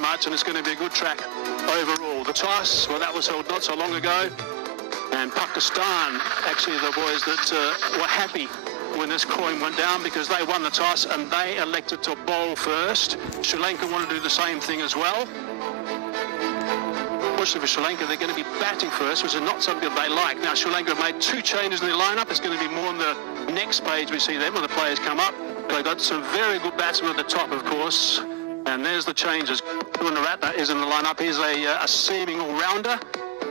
much, and it's going to be a good track overall. The toss, well, that was held not so long ago, and Pakistan, actually the boys that were happy when this coin went down because they won the toss and they elected to bowl first. Sri Lanka want to do the same thing as well. Unfortunately for Sri Lanka, they're going to be batting first, which is not something that they like. Now, Sri Lanka have made 2 changes in their lineup. It's going to be more on the next page we see them when the players come up. They've got some very good batsmen at the top, of course. And there's the changes. Ratna is in the lineup. He's a seaming all-rounder.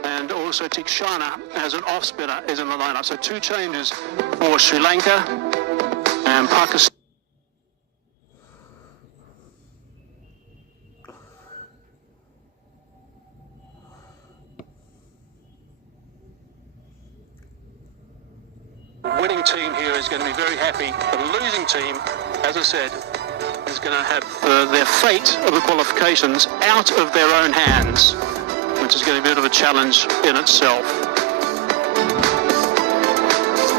And also Tikshana, as an off-spinner, is in the lineup. So 2 changes for Sri Lanka and Pakistan. The winning team here is going to be very happy. The losing team, as I said, is going to have their fate of the qualifications out of their own hands, which is going to be a bit of a challenge in itself.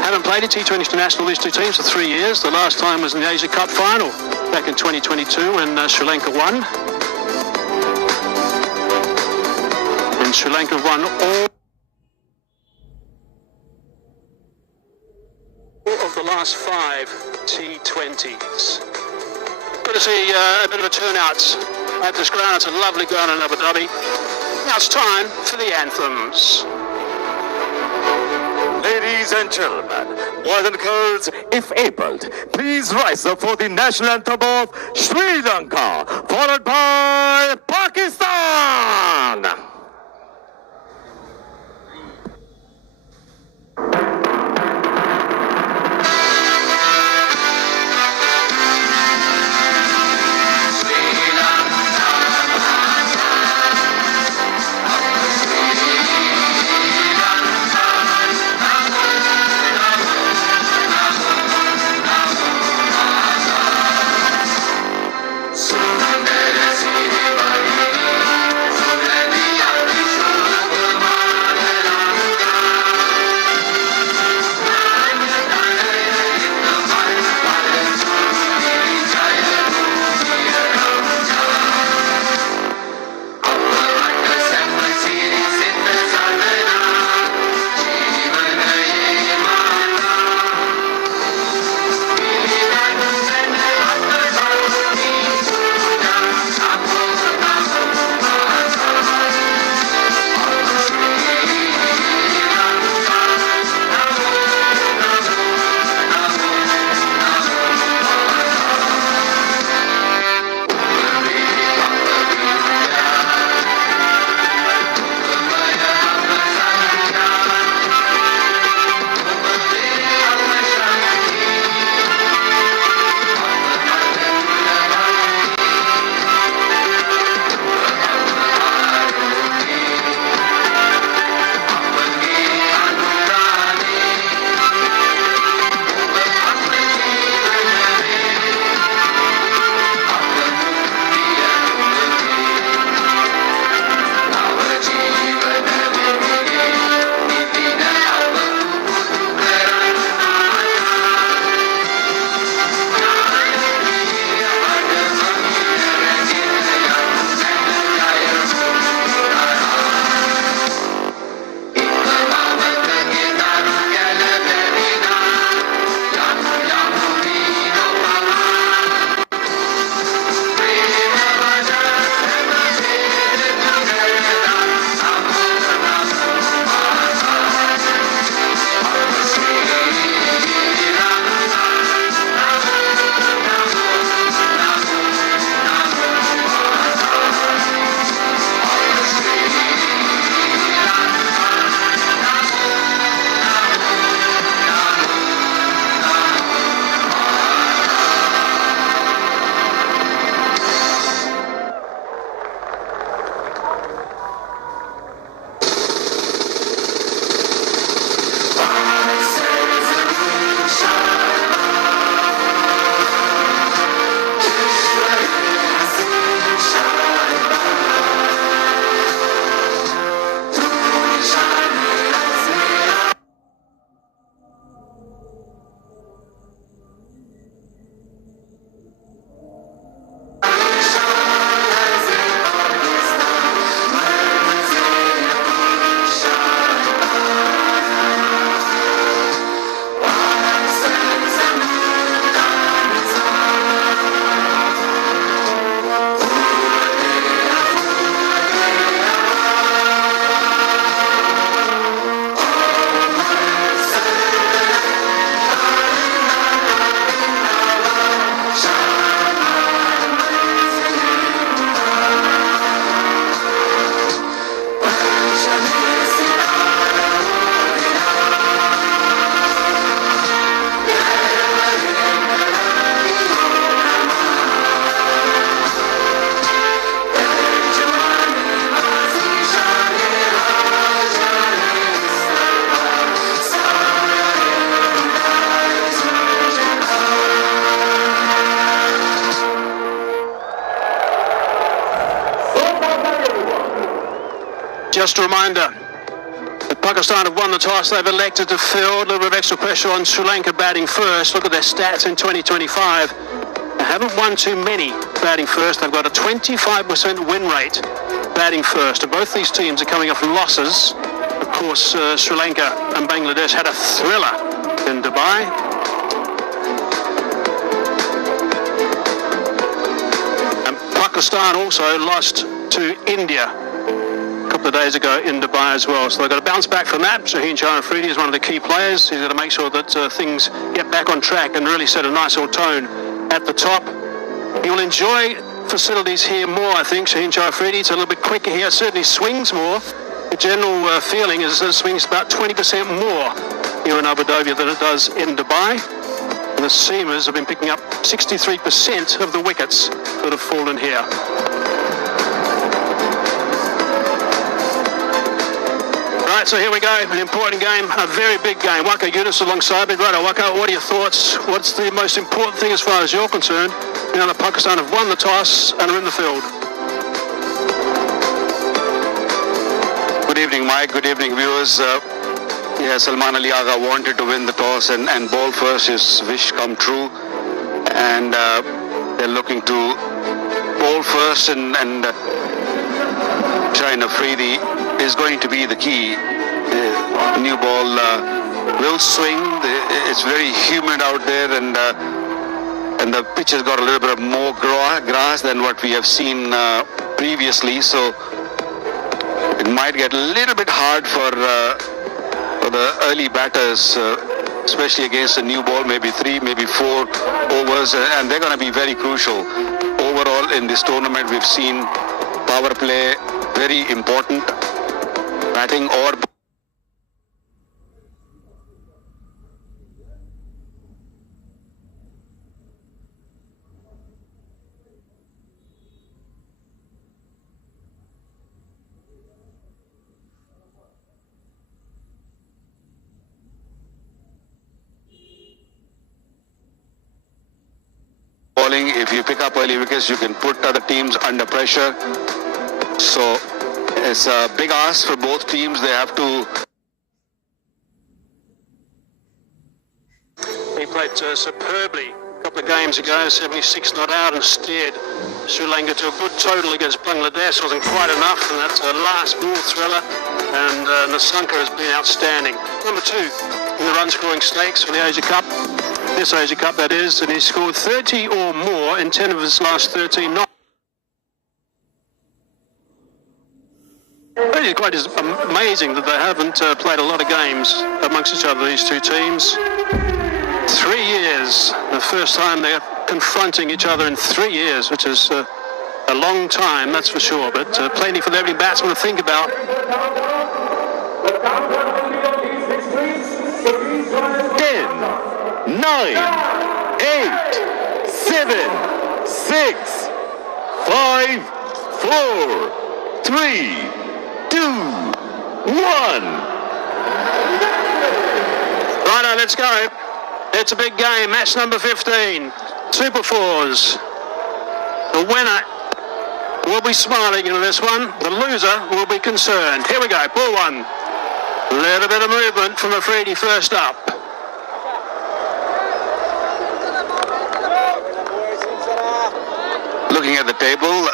Haven't played a T20 international, these 2 teams, for 3 years. The last time was in the Asia Cup final back in 2022 when Sri Lanka won. And Sri Lanka won all of the last 5 T20s. Good to see a bit of a turnout at this ground. It's a lovely ground in Abu Dhabi. Now it's time for the anthems. Ladies and gentlemen, boys and girls, if able, please rise up for the national anthem of Sri Lanka, followed by Pakistan. Sundara Sri Just a reminder, Pakistan have won the toss. They've elected to field. A little bit of extra pressure on Sri Lanka batting first. Look at their stats in 2025. They haven't won too many batting first. They've got a 25% win rate batting first. And both these teams are coming off losses. Of course, Sri Lanka and Bangladesh had a thriller in Dubai. And Pakistan also lost to India a couple of days ago in Dubai as well. So they've got to bounce back from that. Shaheen Shah Afridi is one of the key players. He's got to make sure that things get back on track and really set a nice little tone at the top. He will enjoy facilities here more, I think, Shaheen Shah Afridi. It's a little bit quicker here. It certainly swings more. The general feeling is that it swings about 20% more here in Abu Dhabi than it does in Dubai. And the seamers have been picking up 63% of the wickets that have fallen here. Right, so here we go, an important game, a very big game. Waka Yunus alongside me. Right, Waka, what are your thoughts? What's the most important thing as far as you're concerned now that Pakistan have won the toss and are in the field? Good evening, Mike. Good evening, viewers. Salman Ali Agha wanted to win the toss and bowl first. His wish come true. And they're looking to bowl first and Shaheen Afridi is going to be the key. The new ball will swing. It's very humid out there, and the pitch has got a little bit of more grass than what we have seen previously. So it might get a little bit hard for the early batters, especially against a new ball, maybe 3, maybe 4 overs, and they're going to be very crucial. Overall in this tournament, we've seen power play very important. Batting or bowling, if you pick up early wickets, you can put other teams under pressure. So it's a big ask for both teams. They have to. He played superbly a couple of games ago, 76 not out, and steered Sri Lanka to a good total against Bangladesh. Wasn't quite enough, and that's a last ball thriller. And Nasanka has been outstanding. Number 2 in the run-scoring stakes for the Asia Cup. This Asia Cup, that is, and he's scored 30 or more in 10 of his last 13 knocks. It's quite amazing that they haven't played a lot of games amongst each other, these two teams. 3 years, the first time they're confronting each other in 3 years, which is a long time, that's for sure, but plenty for every batsman to think about. 10, 9, 8, 7, 6, 5, 4, 3, 2, 1. Righto, let's go. It's a big game. Match number 15. Super Fours. The winner will be smiling in this one. The loser will be concerned. Here we go. Ball 1. A little bit of movement from Afridi first up. Looking at the table,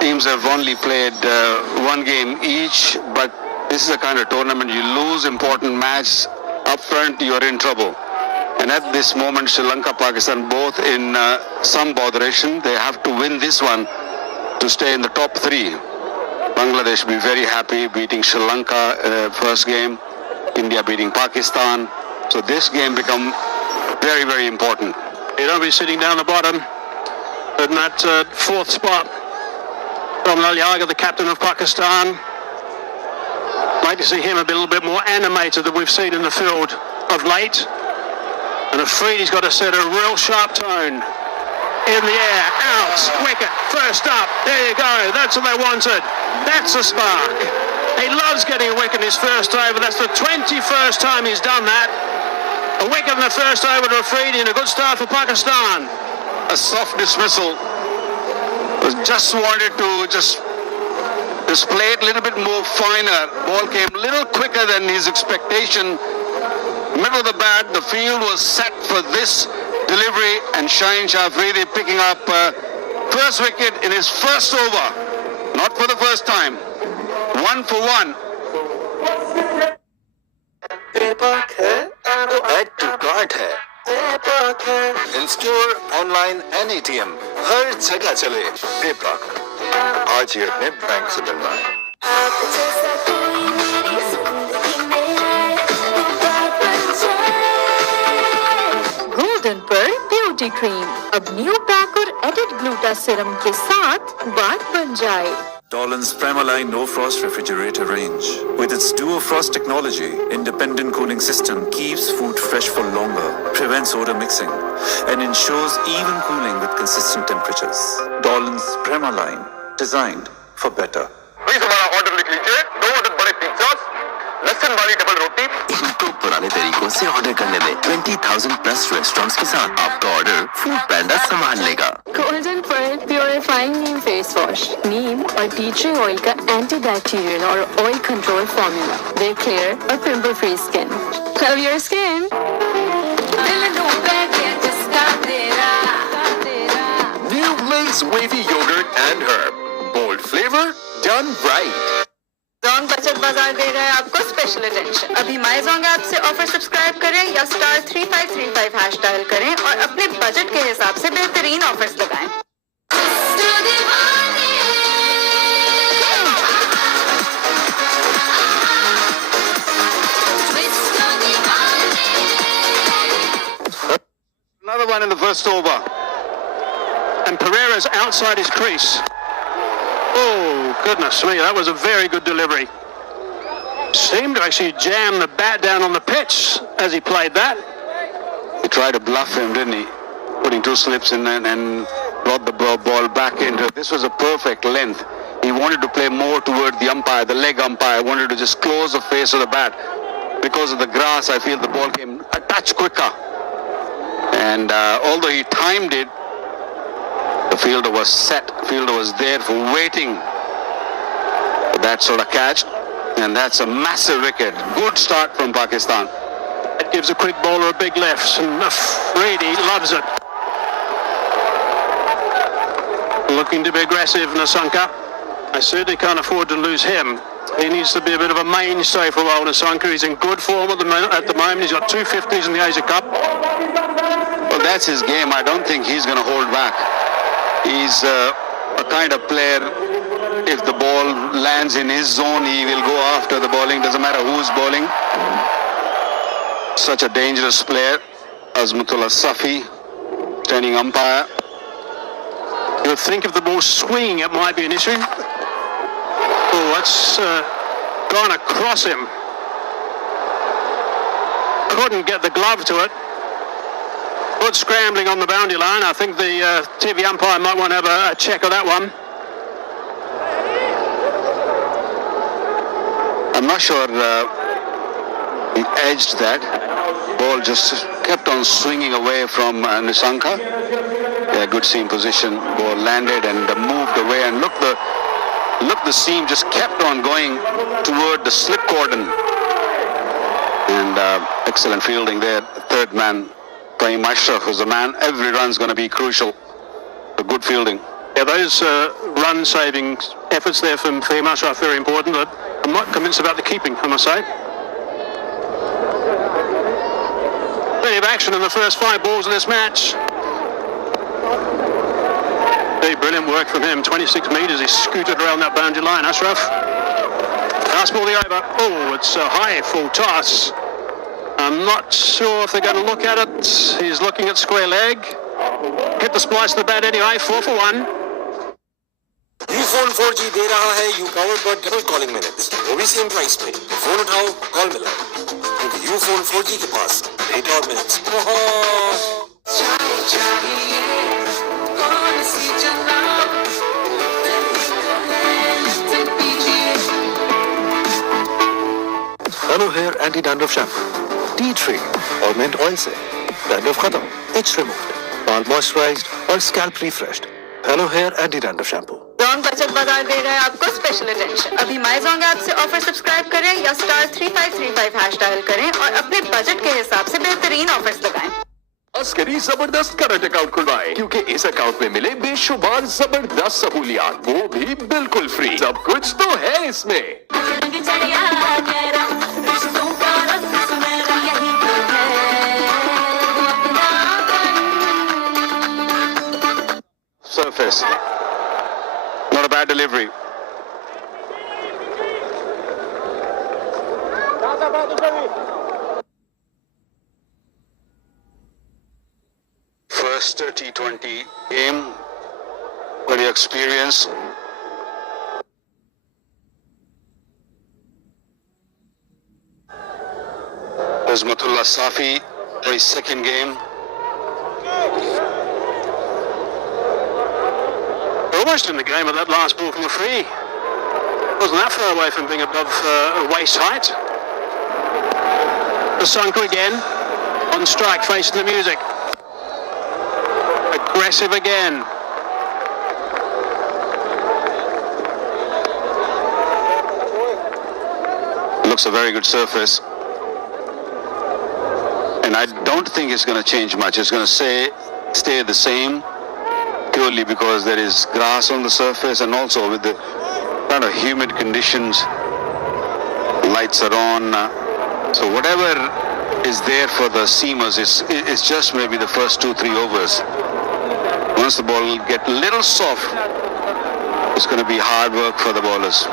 teams have only played 1 game each, but this is a kind of tournament you lose important match up front, you're in trouble. And at this moment, Sri Lanka, Pakistan, both in some botheration. They have to win this one to stay in the top 3. Bangladesh will be very happy beating Sri Lanka first game, India beating Pakistan. So this game become very, very important. You don't be sitting down the bottom in that 4th spot. Saif Ali Agha, the captain of Pakistan. Like to see him a little bit more animated than we've seen in the field of late. And Afridi's got to set a real sharp tone. In the air, out, wicket, first up. There you go. That's what they wanted. That's the spark. He loves getting a wicket in his first over. That's the 21st time he's done that. A wicket in the first over to Afridi and a good start for Pakistan. A soft dismissal. Just wanted to just displayed a little bit more finer. Ball came a little quicker than his expectation. Middle of the bat, the field was set for this delivery, and Shaheen Shah Afridi picking up first wicket in his first over. Not for the first time. 1 for 1. Add to cart है. In store, online and ATM, हर जगह चले. Payback. आज ही अपने bank से मिलना. Golden pearl beauty cream अब new pack और added gluta serum के साथ बात बन जाए. Dolan's Premaline No Frost Refrigerator range. With its Duo Frost technology, independent cooling system keeps food fresh for longer, prevents odor mixing, and ensures even cooling with consistent temperatures. Dolan's Premaline, designed for better. Please हमारा order लिख लीजिए. 2 order बड़े pizzas, लहसुन वाली double रोटी. इनको पुराने तरीकों से ऑर्डर करने में 20,000 प्लस रेस्टोरेंट्स के साथ आपका ऑर्डर फूड पैंडा संभाल लेगा. गोल्डन पर्ल प्योरीफाइंग नीम फेस वॉश. नीम और टी ट्री ऑयल का एंटी बैक्टीरियल और ऑयल कंट्रोल फॉर्मूला. वे क्लियर और pimple free skin. Love your skin. New Lay's wavy yogurt and herb. Bold flavor, done right. Jong Bachat Bazaar दे रहा है आपको special attention. अभी my Jong app से offer subscribe करें या *3535 हैश डायल करें और अपने बजट के हिसाब से बेहतरीन ऑफर्स लगाएं. Another one in the first over. And Pereira's outside his crease. Oh, goodness me, that was a very good delivery. Seemed to actually jam the bat down on the pitch as he played that. He tried to bluff him, didn't he? Putting 2 slips in and brought the ball back into it. This was a perfect length. He wanted to play more toward the umpire, the leg umpire. Wanted to just close the face of the bat. Because of the grass, I feel the ball came a touch quicker. And although he timed it, the fielder was set. The fielder was there for waiting for that sort of catch. And that's a massive wicket. Good start from Pakistan. It gives a quick bowler a big left, and Afridi loves it. Looking to be aggressive, Nasanka. I certainly can't afford to lose him. He needs to be a bit of a mainstay for a while, Nasanka. He's in good form at the moment. He's got 2 50s in the Asia Cup. Well, that's his game. I don't think he's going to hold back. He's a kind of player, if the ball lands in his zone, he will go after the bowling. Doesn't matter who's bowling. Such a dangerous player. Azmatullah Safi, standing umpire. You would think if the ball's swinging, it might be an issue. Oh, that's gone across him. Couldn't get the glove to it. Good scrambling on the boundary line. I think the TV umpire might want to have a check of that one. I'm not sure he edged that. Ball just kept on swinging away from Nisanka. Yeah, good seam position. Ball landed and moved away, and look the seam just kept on going toward the slip cordon. And excellent fielding there. Third man, Taim Ashraf, was the man. Every run's going to be crucial. A good fielding. Yeah, those run-saving efforts there from Taim Ashraf are very important, but I'm not convinced about the keeping, I must say. Plenty of action in the first 5 balls of this match. Very brilliant work from him. 26 metres, he scooted around that boundary line, Ashraf. Last ball the over. Oh, it's a high full toss. I'm not sure if they're going to look at it. He's looking at square leg. Hit the splice of the bat anyway, 4 for 1. Ufone 4G दे रहा है U power पर double calling minutes, वो भी same price पे. Phone उठाओ, call मिलाओ, क्योंकि यूफोन 4G के पास डेटा और minutes hello hair anti dandruff shampoo, tea tree और मिंट ऑयल से डैंड्रफ खत्म, इच रिमूव्ड, बाल मॉइस्चराइज्ड और scalp refreshed. Hello hair anti dandruff shampoo. Zong Bachat Bazaar दे रहा है आपको स्पेशल अटेंशन। अभी माई जोंग ऐप से ऑफर सब्सक्राइब करें या *3535 हैश डायल करें और अपने बजट के हिसाब से बेहतरीन ऑफर्स लगाएं। अस्करी जबरदस्त करंट अकाउंट खुलवाएं, क्योंकि इस अकाउंट में मिले बेशुमार जबरदस्त सहूलियात, वो भी बिल्कुल फ्री। सब कुछ तो है इसमें। Surface. Not a bad delivery. First T20 game, very experienced. There's Matullah Safi, very second game. Almost in the game of that last ball from the free. Wasn't that far away from being above waist height. Sanku again, on strike, facing the music. Aggressive again. Looks a very good surface. And I don't think it's going to change much. It's going to stay the same, purely because there is grass on the surface, and also with the kind of humid conditions, lights are on. So whatever is there for the seamers is just maybe the first 2-3 overs. Once the ball will get a little soft, it's going to be hard work for the bowlers.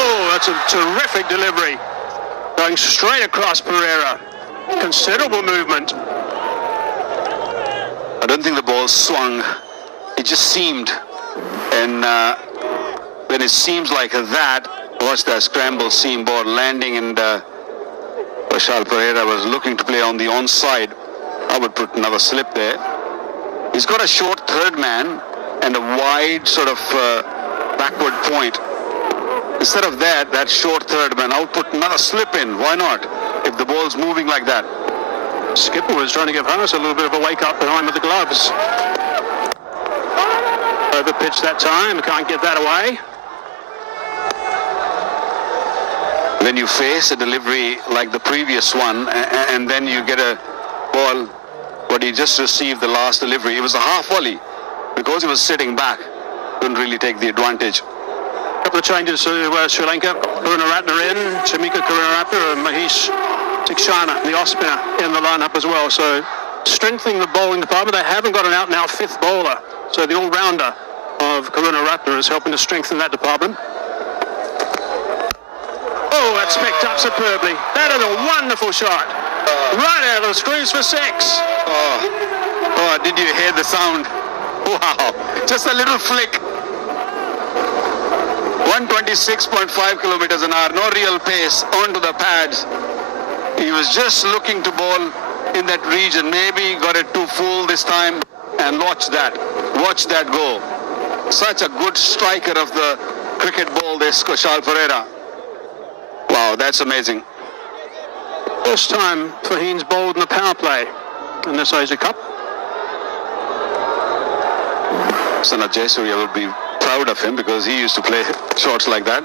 Oh, that's a terrific delivery. Going straight across Pereira. Considerable movement. I don't think the ball swung. It just seemed. And when it seems like that, watch that scramble seam ball landing, and Vishal Pereira was looking to play on the onside. I would put another slip there. He's got a short third man and a wide sort of backward point. Instead of that short third man, I would put another slip in. Why not? If the ball's moving like that. Skipper was trying to give Harris a little bit of a wake up behind with the gloves. Over pitch that time, can't get that away. When you face a delivery like the previous one, and then you get a ball, what he just received the last delivery, it was a half volley. Because he was sitting back, couldn't really take the advantage. Couple of changes to Sri Lanka. Karunaratne in, Chamika Karunaratne and Mahesh Tikshana, the off-spinner, in the lineup as well. So strengthening the bowling department. They haven't got an out-and-out fifth bowler. So the all-rounder of Karunaratne is helping to strengthen that department. Oh, that's picked up superbly. That is a wonderful shot. Right out of the screws for 6. Oh, did you hear the sound? Wow, just a little flick. 126.5 kilometers an hour, no real pace, onto the pads. He was just looking to bowl in that region. Maybe got it too full this time, and watch that go. Such a good striker of the cricket ball, this Vishal Pereira. Wow, that's amazing. First time Faheen's bowled in the power play in this Asia Cup. Sanath Jayasuriya would be proud of him because he used to play shots like that.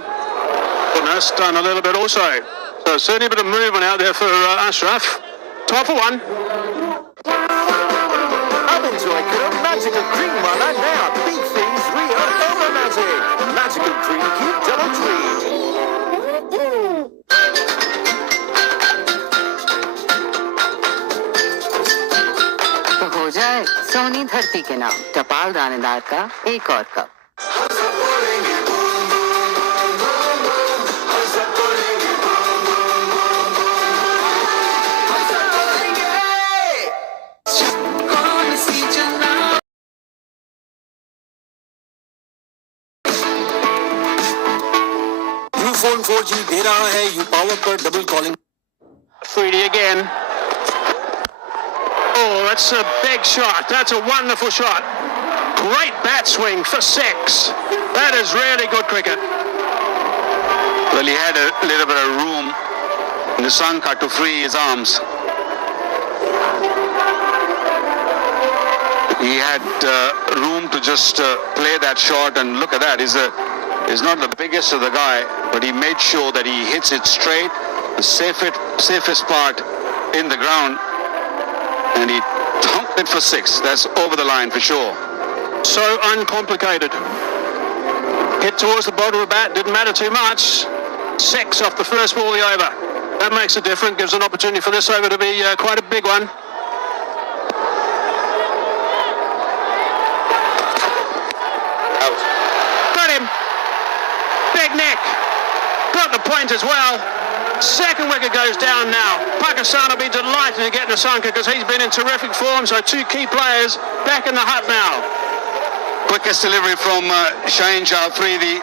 That's done a little bit also. So certainly a bit of movement out there for Ashraf. Top for one. अब enjoy करो magical cream वाला नया Big Things Rio Over Magic. Magical cream की double treat. तो हो जाए सोनी धरती के नाम टपाल दानेदार का एक और कप। यूफोन 4G दे रहा है यू पावर पर double calling. 3D again. Oh, that's a big shot. That's a wonderful shot. Great bat swing for 6. That is really good cricket. Well, he had a little bit of room in the Sanka to free his arms. He had room to just play that shot, and look at that. He's not the biggest of the guy, but he made sure that he hits it straight, the safest part in the ground, and he thumped it for 6. That's over the line for sure. So uncomplicated. Hit towards the bottom of the bat, didn't matter too much. 6 off the first ball of the over. That makes a difference, gives an opportunity for this over to be quite a big one. Out. Got him. Big Nick. Got the point as well. Second wicket goes down now. Pakistan will be delighted to get Nissanka because he's been in terrific form. So 2 key players back in the hut now. Quickest delivery from Shaheen Shah Afridi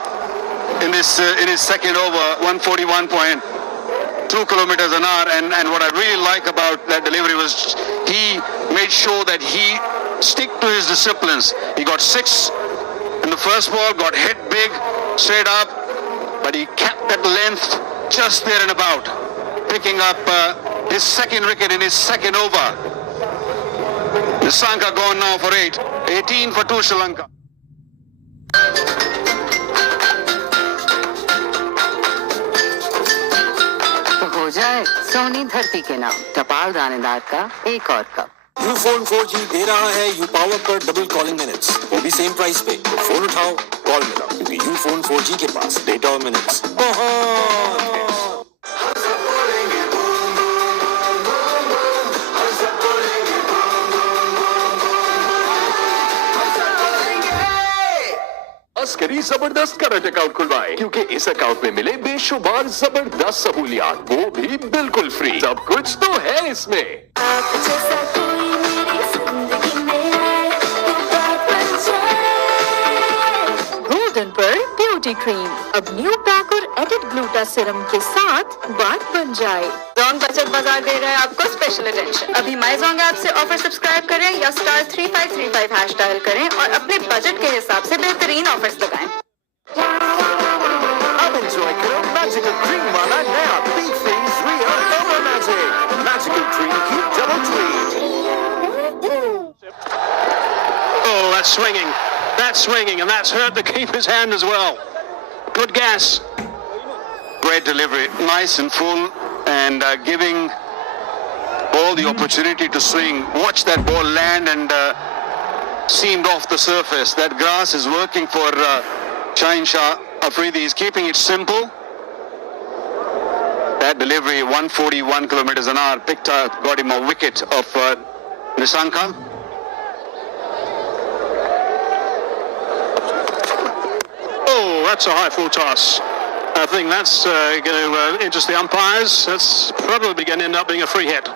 in his second over, 141.2 kilometers an hour. And what I really like about that delivery was he made sure that he stick to his disciplines. He got 6 in the first ball, got hit big, straight up, but he kept that length just there and about, picking up his second wicket in his second over. Nissanka gone now for 8. 18 for 2 Sri Lanka. तो हो जाए सोनी धरती के नाम टपाल दानेदार का एक और कप। यूफोन 4G दे रहा है यू पावर पर डबल कॉलिंग मिनट्स, वो भी सेम प्राइस पे। फोन उठाओ, कॉल मिलाओ, क्योंकि यूफोन 4G के पास डेटा और मिनट्स बहुत है। अस्करी जबरदस्त करंट अकाउंट खुलवाएं, क्योंकि इस अकाउंट में मिले बेशुमार जबरदस्त सहूलियात, वो भी बिल्कुल फ्री। सब कुछ तो है इसमें। गोल्डन पर ब्यूटी क्रीम अब न्यू पैक और एडिड ग्लूटा सिरम के साथ बात बन जाए। जोंग बचत बाजार दे रहा है आपको स्पेशल अटेंशन। अभी माई जोंग ऐप से ऑफर सब्सक्राइब करें या स्टार 3535 हैश डायल करें और अपने बजट के हिसाब से बेहतरीन ऑफर्स लगाएं। अब एंजॉय करो मैजिकल क्रीम वाला नया Big Things Real Over Magic magical cream की double treat. Oh, that's swinging, and that's hurt the keeper's hand as well. Good gas. Great delivery, nice and full, and giving all the opportunity to swing. Watch that ball land and seamed off the surface. That grass is working for Shaheen Shah Afridi. He's keeping it simple. That delivery, 141 kilometers an hour, got him a wicket of Nissanka. Oh, that's a high full toss. I think that's going to interest the umpires. That's probably going to end up being a free hit.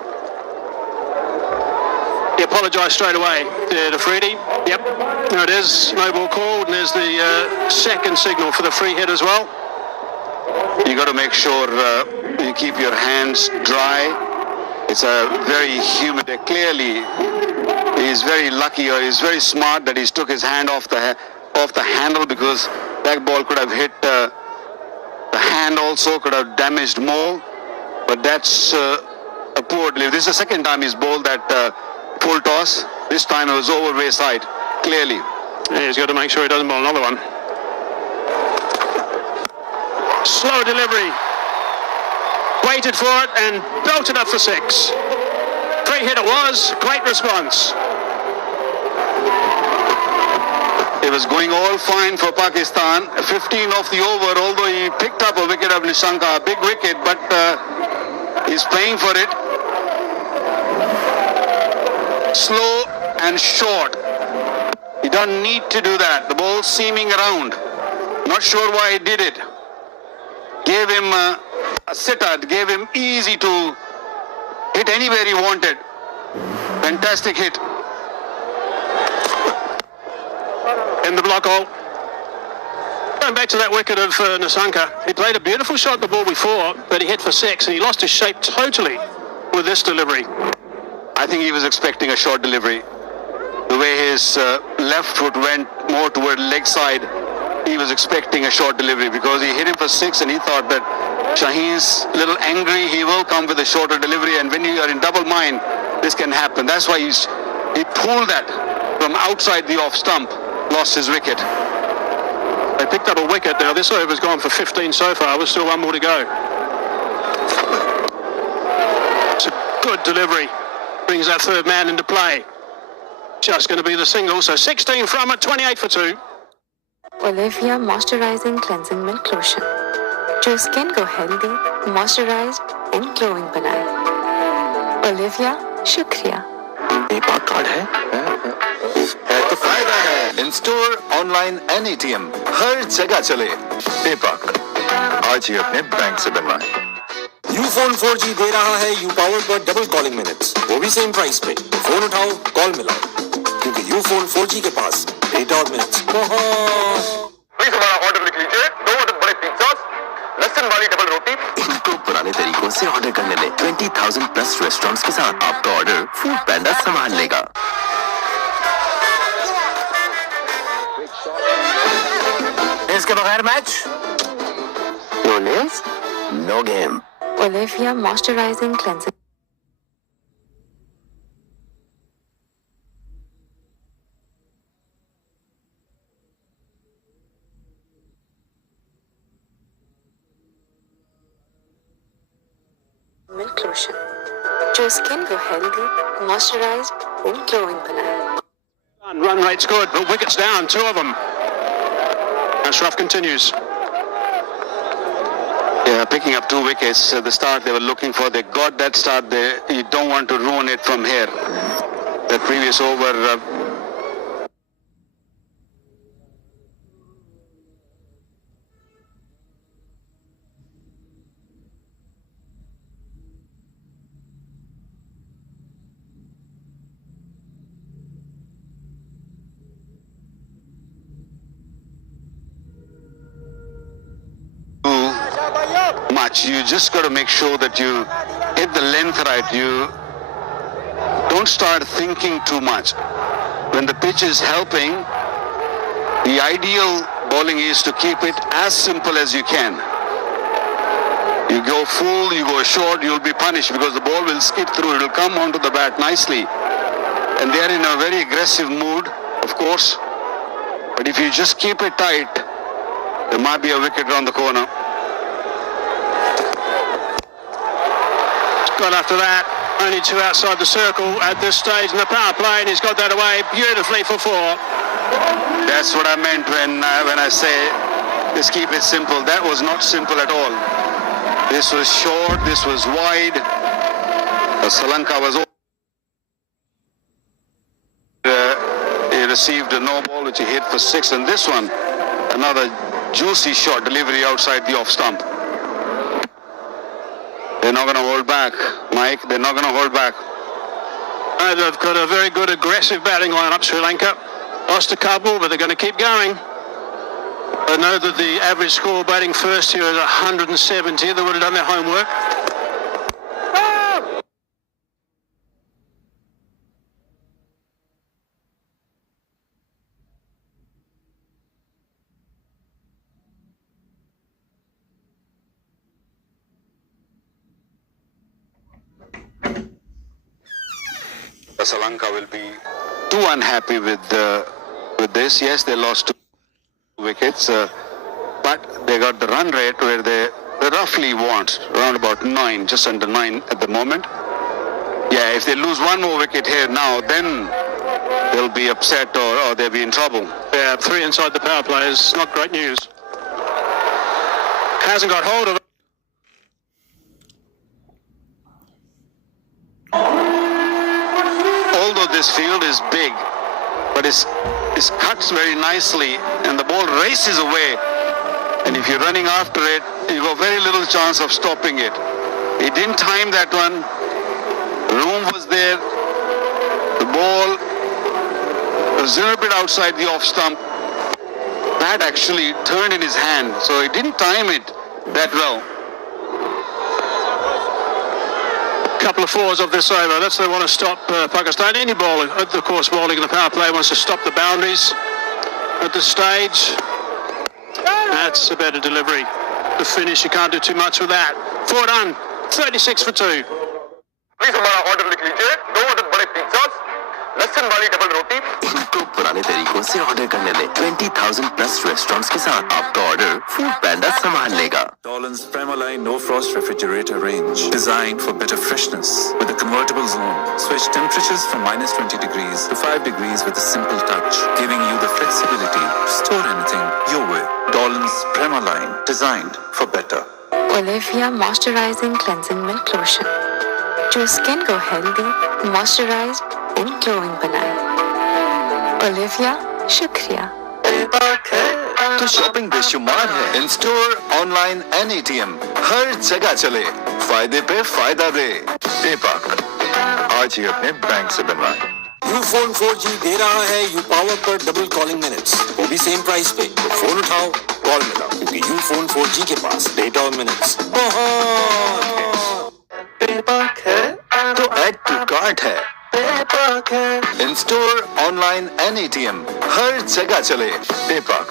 He apologised straight away to Afridi. Yep, there it is. No ball called, and there's the second signal for the free hit as well. You got to make sure you keep your hands dry. It's a very humid day. Clearly, he's very lucky, or he's very smart that he's took his hand off the handle, because that ball could have hit the hand also, could have damaged more. But that's a poor delivery. This is the second time he's bowled that full toss. This time it was over wayside, clearly. Yeah, he's got to make sure he doesn't bowl another one. Slow delivery. Waited for it and belted up for 6. Free hit it was. Great response. It was going all fine for Pakistan. 15 off the over, although he picked up a wicket of Nissanka, a big wicket, but he's playing for it. Slow and short. He doesn't need to do that. The ball seaming around. Not sure why he did it. Gave him a sitter, gave him easy to hit anywhere he wanted. Fantastic hit. In the block hole. Going back to that wicket of Nissanka, he played a beautiful shot the ball before, but he hit for 6, and he lost his shape totally with this delivery. I think he was expecting a short delivery. The way his left foot went more toward leg side, he was expecting a short delivery, because he hit him for 6 and he thought that Shaheen's a little angry, he will come with a shorter delivery, and when you are in double mind, this can happen. That's why he pulled that from outside the off stump lost his wicket. They picked up a wicket. Now this over's gone for 15 so far. There's still one more to go. It's a good delivery. Brings that third man into play. Just going to be the single. So 16 from it, 28 for 2. Olivia Moisturizing Cleansing Milk Lotion, जो skin को healthy, moisturised and glowing बनाए। Olivia, शुक्रिया। PayPal card है तो फायदा है। In store, online, and ATM, हर जगह चले। पेपाक आज ही अपने बैंक से बनवाएं। यूफोन 4G दे रहा है you powered by double calling minutes, वो भी सेम प्राइस पे। फोन उठाओ, कॉल मिलाओ, क्योंकि यूफोन 4G के पास डेटा और मिनट्स बहुत। प्लीज हमारा ऑर्डर लिख लीजिए। 2 बड़े पिज्जास, लहसुन वाली डबल रोटी। इनको पुराने तरीकों से ऑर्डर करने में 20,000 प्लस रेस्टोरेंट्स के साथ आपका ऑर्डर फूड पैंडा संभाल लेगा। इसके बगैर match no names, no game. Olivia Moisturizing Cleansing. Milk lotion, जो स्किन को हेल्दी, मॉइस्चराइज्ड एंड ग्लोइंग बनाए। Run rate's good, but wickets down, 2 of them. Ashraf continues. Yeah, picking up 2 wickets at the start they were looking for. They got that start there. You don't want to ruin it from here. The previous over. Much. You just got to make sure that you hit the length right. You don't start thinking too much. When the pitch is helping, the ideal bowling is to keep it as simple as you can. You go full, you go short, you'll be punished because the ball will skip through. It will come onto the bat nicely. And they are in a very aggressive mood, of course. But if you just keep it tight, there might be a wicket around the corner. Got after that, only 2 outside the circle at this stage in the power play, and he's got that away beautifully for 4. That's what I meant when I say just keep it simple. That was not simple at all. This was short, this was wide. Sri Lanka was he received a no ball which he hit for 6, and this one another juicy shot delivery outside the off stump. They're not going to hold back, Mike. They're not going to hold back. They've got a very good aggressive batting line up, Sri Lanka. Lost a couple, but they're going to keep going. I know that the average score batting first here is 170. They would have done their homework. Sri Lanka will be too unhappy with this. Yes, they lost 2 wickets, but they got the run rate where they roughly want around about 9, just under 9 at the moment. Yeah, if they lose 1 more wicket here now, then they'll be upset or they'll be in trouble. Yeah, 3 inside the power play is not great news. Hasn't got hold of it. This field is big, but it cuts very nicely and the ball races away, and if you're running after it, you got very little chance of stopping it. He didn't time that one. Room was there. The ball was a little bit outside the off stump. Bat actually turned in his hand, so he didn't time it that well. Couple of 4s of this over. That's they want to stop Pakistan. Any bowler, of course, bowling in the power play wants to stop the boundaries at this stage. That's a better delivery. The finish, you can't do too much with that. 4 done. 36 for 2. Please हमारा order लिख लीजिए। 2 बड़े pizzas, बेसन वाली double रोटी इनको पुराने तरीकों से ऑर्डर करने दें। 20,000 प्लस रेस्टोरेंट्स के साथ आपका ऑर्डर फूड पैंडा संभाल लेगा। Dolan's Premaline No Frost Refrigerator range, designed for better freshness with a convertible zone. Switch temperatures from -20 degrees to 5 degrees with a simple touch, giving you the flexibility to store anything your way. Dolan's Premaline, designed for better. Olivia Moisturizing Cleansing Milk Lotion, जो skin को healthy, moisturised and glowing बनाए। Olivia, शुक्रिया। तो shopping बेशुमार है। In store, online and ATM, हर जगह चले, फायदे पे फायदा दे। पेपाक, आज ही अपने बैंक से बनवाएं। यूफोन 4G दे रहा है यू पावर पर डबल कॉलिंग मिनट्स, वो भी सेम प्राइस पे। तो फोन उठाओ, कॉल मिलाओ, क्योंकि यूफोन 4G के पास डेटा और मिनट्स बहुत। पेपाक है तो ऐड टू कार्ट है। पेपाक है in store, online and ATM, हर जगह चले। पेपाक,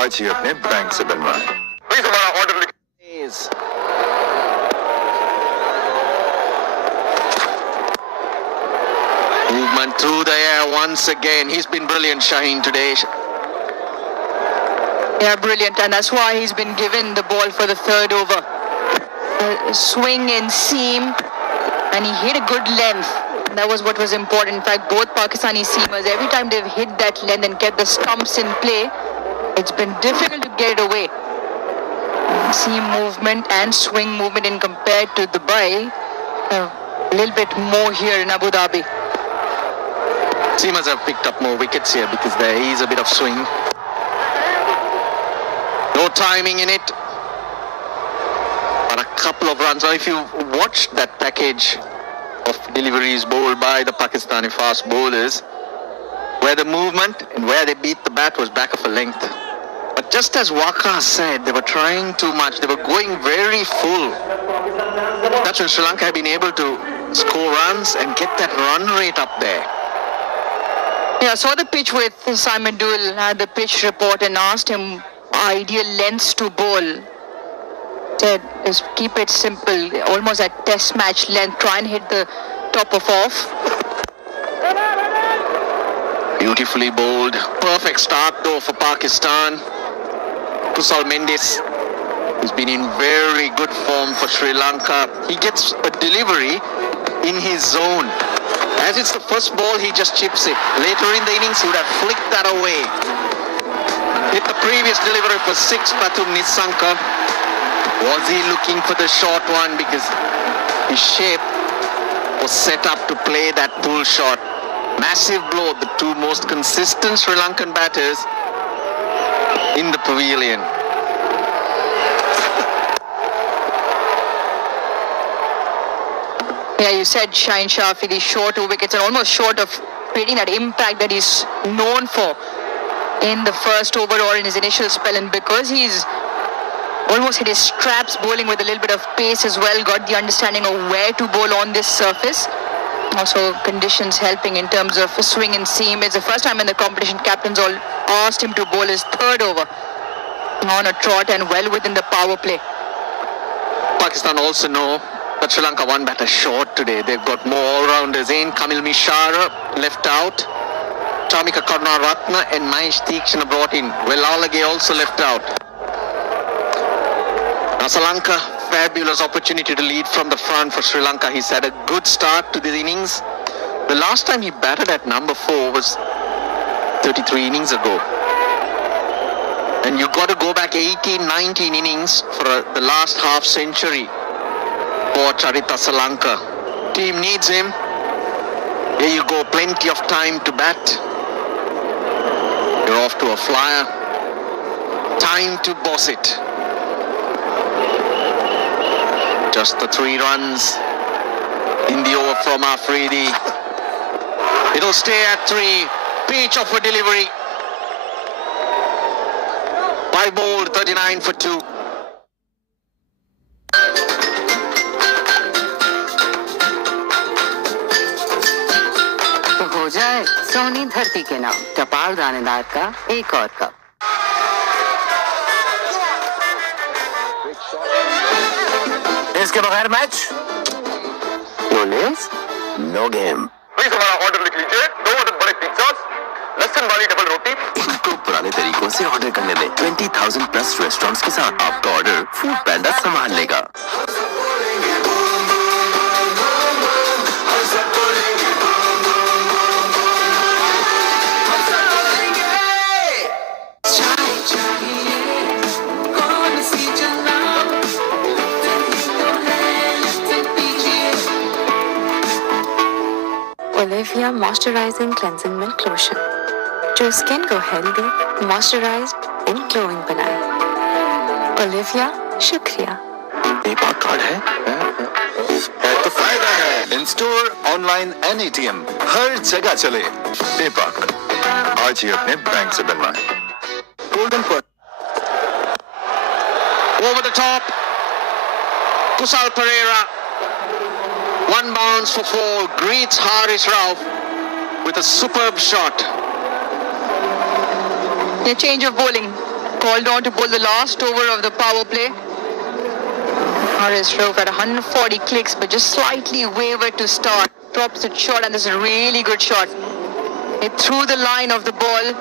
आज ही अपने बैंक से बनवाएं। प्लीज हमारा ऑर्डर लिख। Movement through the air once again. He's been brilliant, Shaheen, today. Yeah, brilliant, and that's why he's been given the ball for the third over. Swing and seam, and he hit a good length. That was what was important. In fact, both Pakistani seamers, every time they've hit that length and kept the stumps in play, it's been difficult to get it away. Seam movement and swing movement in compared to Dubai, a little bit more here in Abu Dhabi. Seamers have picked up more wickets here because there is a bit of swing. No timing in it. But a couple of runs. Now, if you watched that package of deliveries bowled by the Pakistani fast bowlers, where the movement and where they beat the bat was back of a length. But just as Waka said, they were trying too much. They were going very full. That's when Sri Lanka had been able to score runs and get that run rate up there. Yeah, I saw the pitch with Simon Dewell, had the pitch report and asked him ideal lengths to bowl. Said, just keep it simple, almost at test match length, try and hit the top of off. Beautifully bowled. Perfect start though for Pakistan. Kusal Mendis, who's been in very good form for Sri Lanka. He gets a delivery in his zone. As it's the first ball, he just chips it. Later in the innings, he would have flicked that away. Hit the previous delivery for 6, Patum Nisanka. Was he looking for the short one? Because his shape was set up to play that pull shot. Massive blow, the two most consistent Sri Lankan batters in the pavilion. Yeah, you said Shaheen Shafi, the short 2 wickets and almost short of creating that impact that he's known for in the first over or in his initial spell. And because he's almost hit his straps bowling with a little bit of pace as well, got the understanding of where to bowl on this surface. Also conditions helping in terms of swing and seam. It's the first time in the competition captains all asked him to bowl his third over on a trot and well within the power play. Pakistan also know that Sri Lanka one batter short today. They've got more all-rounders in. Kamil Mishara left out. Chamika Karunaratne and Mahesh Theekshana brought in. Velalage also left out. Now Sri Lanka, fabulous opportunity to lead from the front for Sri Lanka. He's had a good start to the innings. The last time he batted at number 4 was 33 innings ago. And you've got to go back 18, 19 innings for the last half century for Charita Sri Lanka. Team needs him. Here you go, plenty of time to bat. You're off to a flyer. Time to boss it. Just the 3 runs in the over from Afridi. It'll stay at 3. Pitch of a delivery. 5 bowled, 39 for 2. तो हो जाए सोनी धरती के नाम टपाल दानेदार का एक और कप। इसके बगैर match no less no game. Please हमारा ऑर्डर लिख लीजिए 2 अदद बड़े पिज्जास लहसुन वाली डबल रोटी। इनको पुराने तरीकों से ऑर्डर करने दें। 20,000 प्लस रेस्टोरेंट्स के साथ आपका ऑर्डर फूड पैंडा संभाल लेगा। Olivia Moisturizing Cleansing Milk Lotion, जो स्किन को हेल्दी, मॉइस्चराइज्ड एंड ग्लोइंग बनाए। ओलिविया, शुक्रिया। पेपाल कार्ड है तो फायदा है। In store, online and ATM, हर जगह चले। पेपाल आज ही अपने बैंक से बनवाएं। गोल्डन पर Over the top. Kusal Pereira. One bounce for 4. Greets Haris Rauf with a superb shot. A change of bowling. Called on to bowl the last over of the power play. Haris Rauf at 140 clicks, but just slightly wavered to start. Drops the shot, and this is a really good shot. It threw the line of the ball.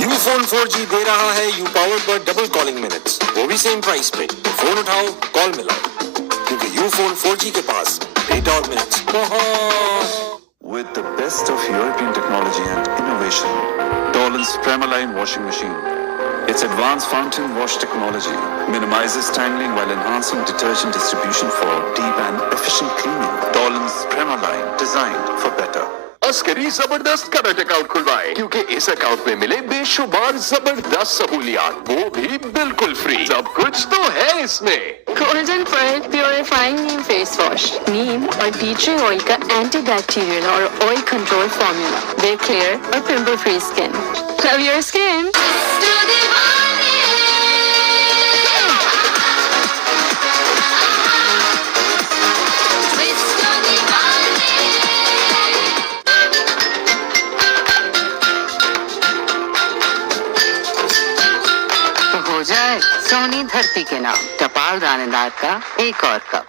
Ufone 4G दे रहा है U power पर double calling minutes, वो भी same price पे। Phone उठाओ, call मिलाओ, क्योंकि यूफोन 4G के पास डेटा और मिनट्स बहुत। With the best of European technology and innovation, Dolan's Premaline washing machine. Its advanced fountain wash technology minimizes tangling while enhancing detergent distribution for deep and efficient cleaning. Dolan's Premaline, designed for better. Askari जबरदस्त current account खुलवाएं, क्योंकि इस account में मिले बेशुमार जबरदस्त सहूलियात, वो भी बिल्कुल फ्री। सब कुछ तो है इसमें। गोल्डन पर्ल प्योरीफाइंग नीम फेस वॉश, नीम और टी ट्री ऑयल का एंटी बैक्टीरियल और ऑयल कंट्रोल फॉर्मूला। वे क्लियर और pimple free skin. Love your skin. हो जाए सोनी धरती के नाम, टपाल दानेदार का एक और cup.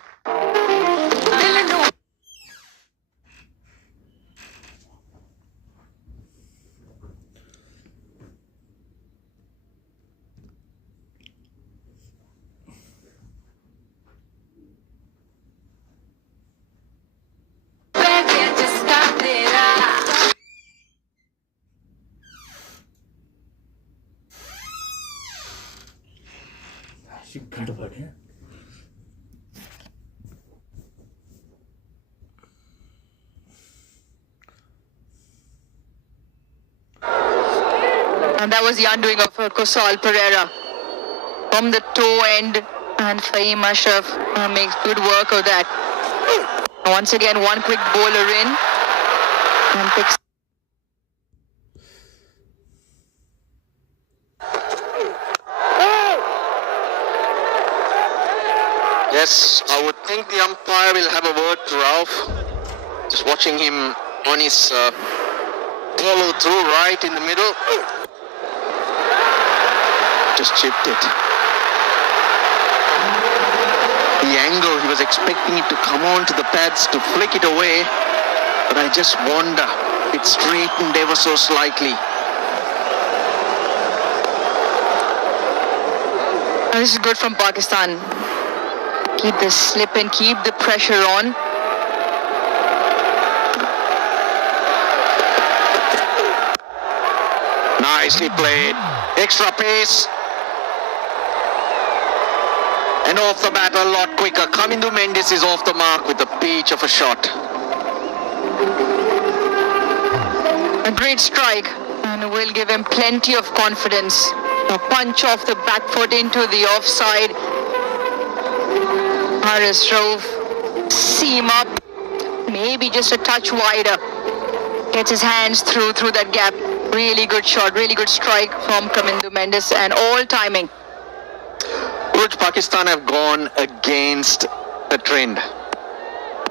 And that was the undoing of Kusal Pereira from the toe end, and Fahim Ashraf makes good work of that. Once again, one quick bowler in and picks. Yes, I would think the umpire will have a word to Ralph. Just watching him on his follow through right in the middle. Just chipped it. The angle, he was expecting it to come on to the pads to flick it away, but I just wonder, it straightened ever so slightly. This is good from Pakistan. Keep the slip and keep the pressure on. Nicely played. Extra pace. And off the bat a lot quicker. Kamindu Mendes is off the mark with a peach of a shot. A great strike, and will give him plenty of confidence. A punch off the back foot into the offside. Haris Rauf, seam up, maybe just a touch wider. Gets his hands through that gap. Really good shot, really good strike from Kamindu Mendes, and all timing. Which Pakistan have gone against the trend.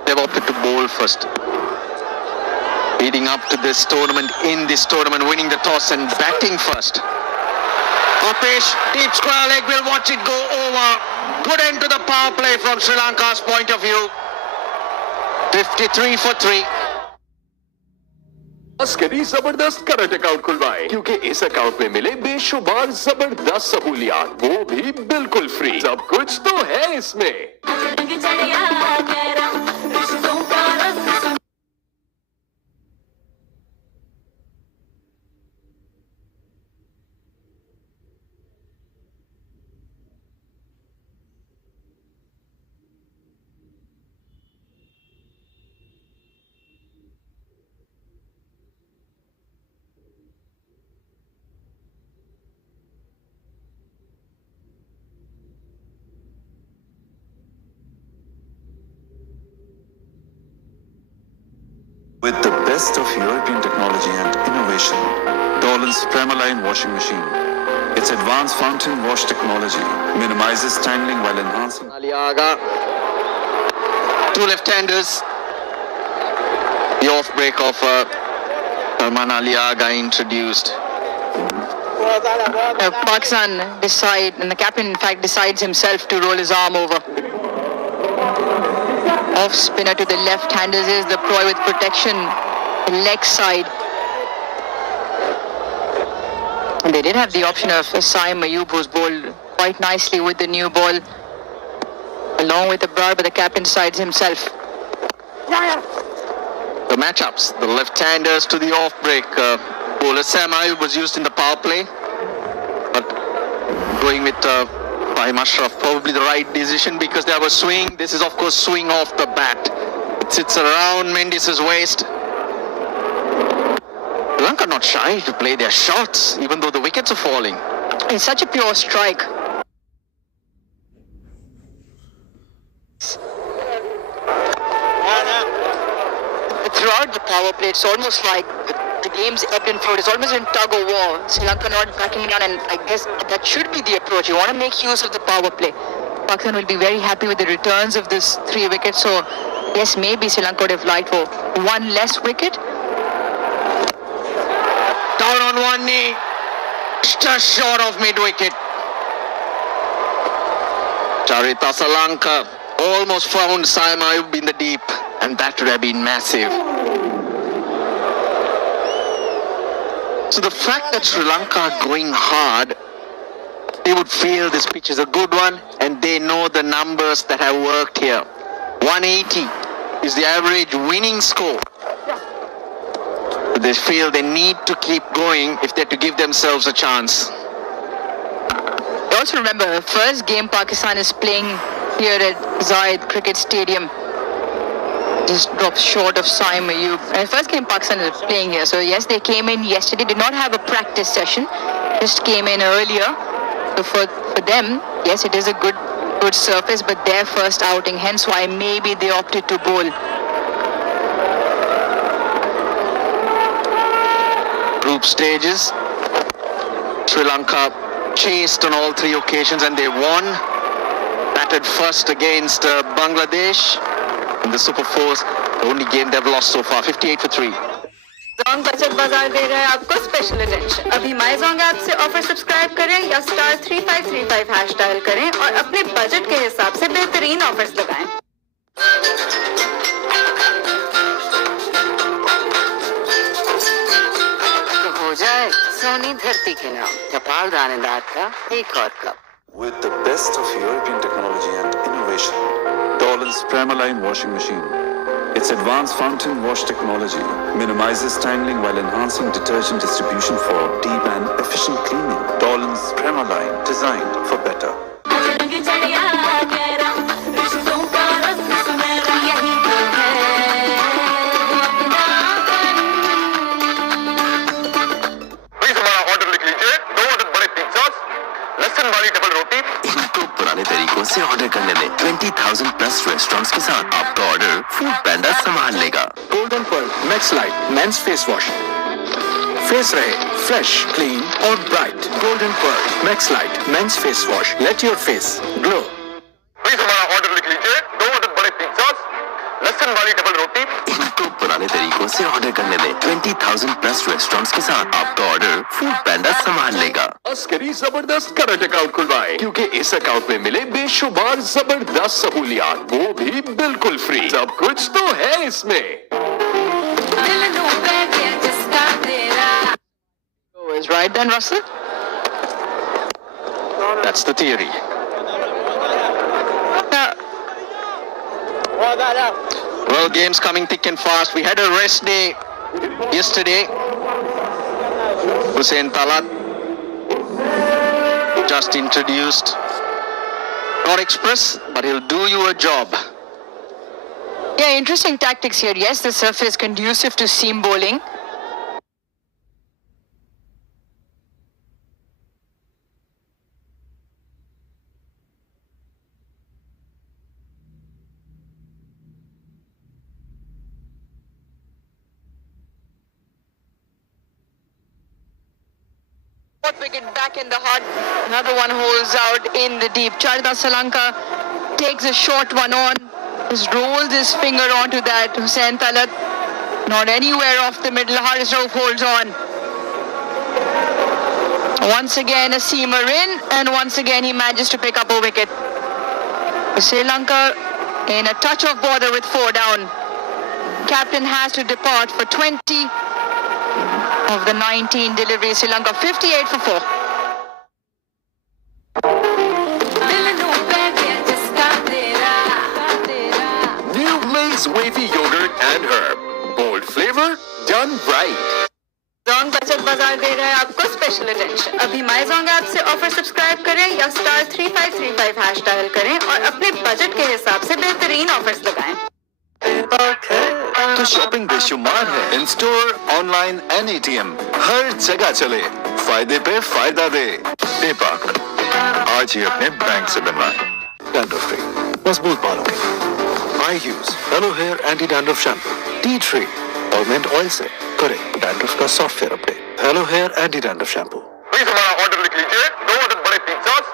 They've opted to bowl first. Leading up to this tournament, winning the toss and batting first. Kapesh, deep square leg, will watch it go over. Good end to the power play from Sri Lanka's point of view. 53 for 3. Askari जबरदस्त current account खुलवाएं क्योंकि इस account में मिले बेशुमार जबरदस्त सहूलियात, वो भी बिल्कुल फ्री। सब कुछ तो है इसमें। With the best of European technology and innovation, Dolan's Premaline washing machine. Its advanced fountain wash technology minimizes tangling while enhancing. Aliaga. Two left-handers. The off-break of Salman Aliaga introduced. Pakistan decide, and the captain in fact decides himself to roll his arm over. Off spinner to the left-handers is the ploy with protection, the leg side. And they did have the option of Saif Mayub, who's bowled quite nicely with the new ball, along with the Brar, but the captain decides himself. The matchups, the left-handers to the off-break. Bowler Sam Ayub was used in the power play, but going with Fahim Ashraf, probably the right decision because they have a swing. This is of course swing off the bat. It sits around Mendes' waist. Sri Lanka not shy to play their shots, even though the wickets are falling. It's such a pure strike. Throughout the power play, it's almost like the game's ebbed and flowed. It's almost in tug of war. Sri Lanka not backing down, and I guess that should be the approach. You want to make use of the power play. Pakistan will be very happy with the returns of this 3 wickets. So, yes, maybe Sri Lanka would have liked for 1 less wicket. Down on one knee, just short of mid-wicket. Charita Sri Lanka almost found Saif Ayub in the deep, and that would have been massive. So the fact that Sri Lanka are going hard, they would feel this pitch is a good one, and they know the numbers that have worked here. 180 is the average winning score. They feel they need to keep going if they're to give themselves a chance. Also remember, the first game Pakistan is playing here at Zayed Cricket Stadium. Just dropped short of Saif Mayub. And the first game Pakistan is playing here. So yes, they came in yesterday, did not have a practice session, just came in earlier. So for them, yes, it is a good surface, but their first outing, hence why maybe they opted to bowl. Group stages. Sri Lanka chased on all 3 occasions and they won. Batted first against Bangladesh in the Super Fours. The only game they've lost so far, 58 for 3. Jong Bachat Bazaar दे रहा है आपको special attention. अभी my Zong app से offer subscribe करें या *3535 hash dial करें और अपने बजट के हिसाब से बेहतरीन ऑफर्स लगाएं। तो हो जाए सोनी धरती के नाम, टपाल दानेदार का एक और cup. With the best of European technology and innovation, Dolan's Premaline washing machine. Its advanced fountain wash technology minimizes tangling while enhancing detergent distribution for deep and efficient cleaning. Dolan's Premaline, designed for better. इनको पुराने तरीकों से order करने में 20,000 plus restaurants के साथ आपका order food पैंडा संभाल लेगा। Golden pearl max light men's face wash, face रहे फ्रेश, क्लीन और bright. Golden pearl max light men's face wash, let your face glow. Please हमारा ऑर्डर लिख लीजिए, 2 अदद बड़े पिज्जास, लहसुन वाली डबल रोटी। इनको पुराने तरीकों से ऑर्डर करने में 20,000 प्लस रेस्टोरेंट्स के साथ आपका ऑर्डर फूड पैंडा संभाल लेगा। अस्करी जबरदस्त करंट अकाउंट खुलवाएं, क्योंकि इस अकाउंट में मिले बेशुमार जबरदस्त सहूलियात, वो भी बिल्कुल फ्री। सब कुछ तो है इसमें। Is right then, Russell? That's the theory. Well, games coming thick and fast. We had a rest day yesterday. Hussein Talat just introduced. Not express, but he'll do you a job. Yeah, interesting tactics here. Yes, the surface is conducive to seam bowling. Wicket back in the hot. Another one holds out in the deep. Charita Salanka takes a short one on. Just rolls his finger onto that. Hussein Talat not anywhere off the middle. Haris Rauf holds on. Once again a seamer in, and once again he manages to pick up a wicket. Sri Lanka in a touch of bother with 4 down. Captain has to depart for 20 of the 19 deliveries. Sri Lanka 58 for 4. New Lay's wavy yogurt and herb. Bold flavor, done right. Jong Bachat Bazaar दे रहा है आपको special attention. अभी my Zong app से offer subscribe करें या *3535 hash dial करें और अपने बजट के हिसाब से बेहतरीन ऑफर्स लगाएं। तो शॉपिंग बेशुमार है। In store, online and ATM, हर जगह चले, फायदे पे फायदा दे। पेपाक आज ही अपने बैंक से बनवाएं। डैंड्रफ फ्री, मजबूत बालों के लिए। I use hello hair anti dandruff shampoo, tea tree और मिंट ऑयल से करें डैंड्रफ का software update. Hello hair anti dandruff shampoo. Please हमारा ऑर्डर लिख लीजिए, 2 अदद बड़े पिज्जास,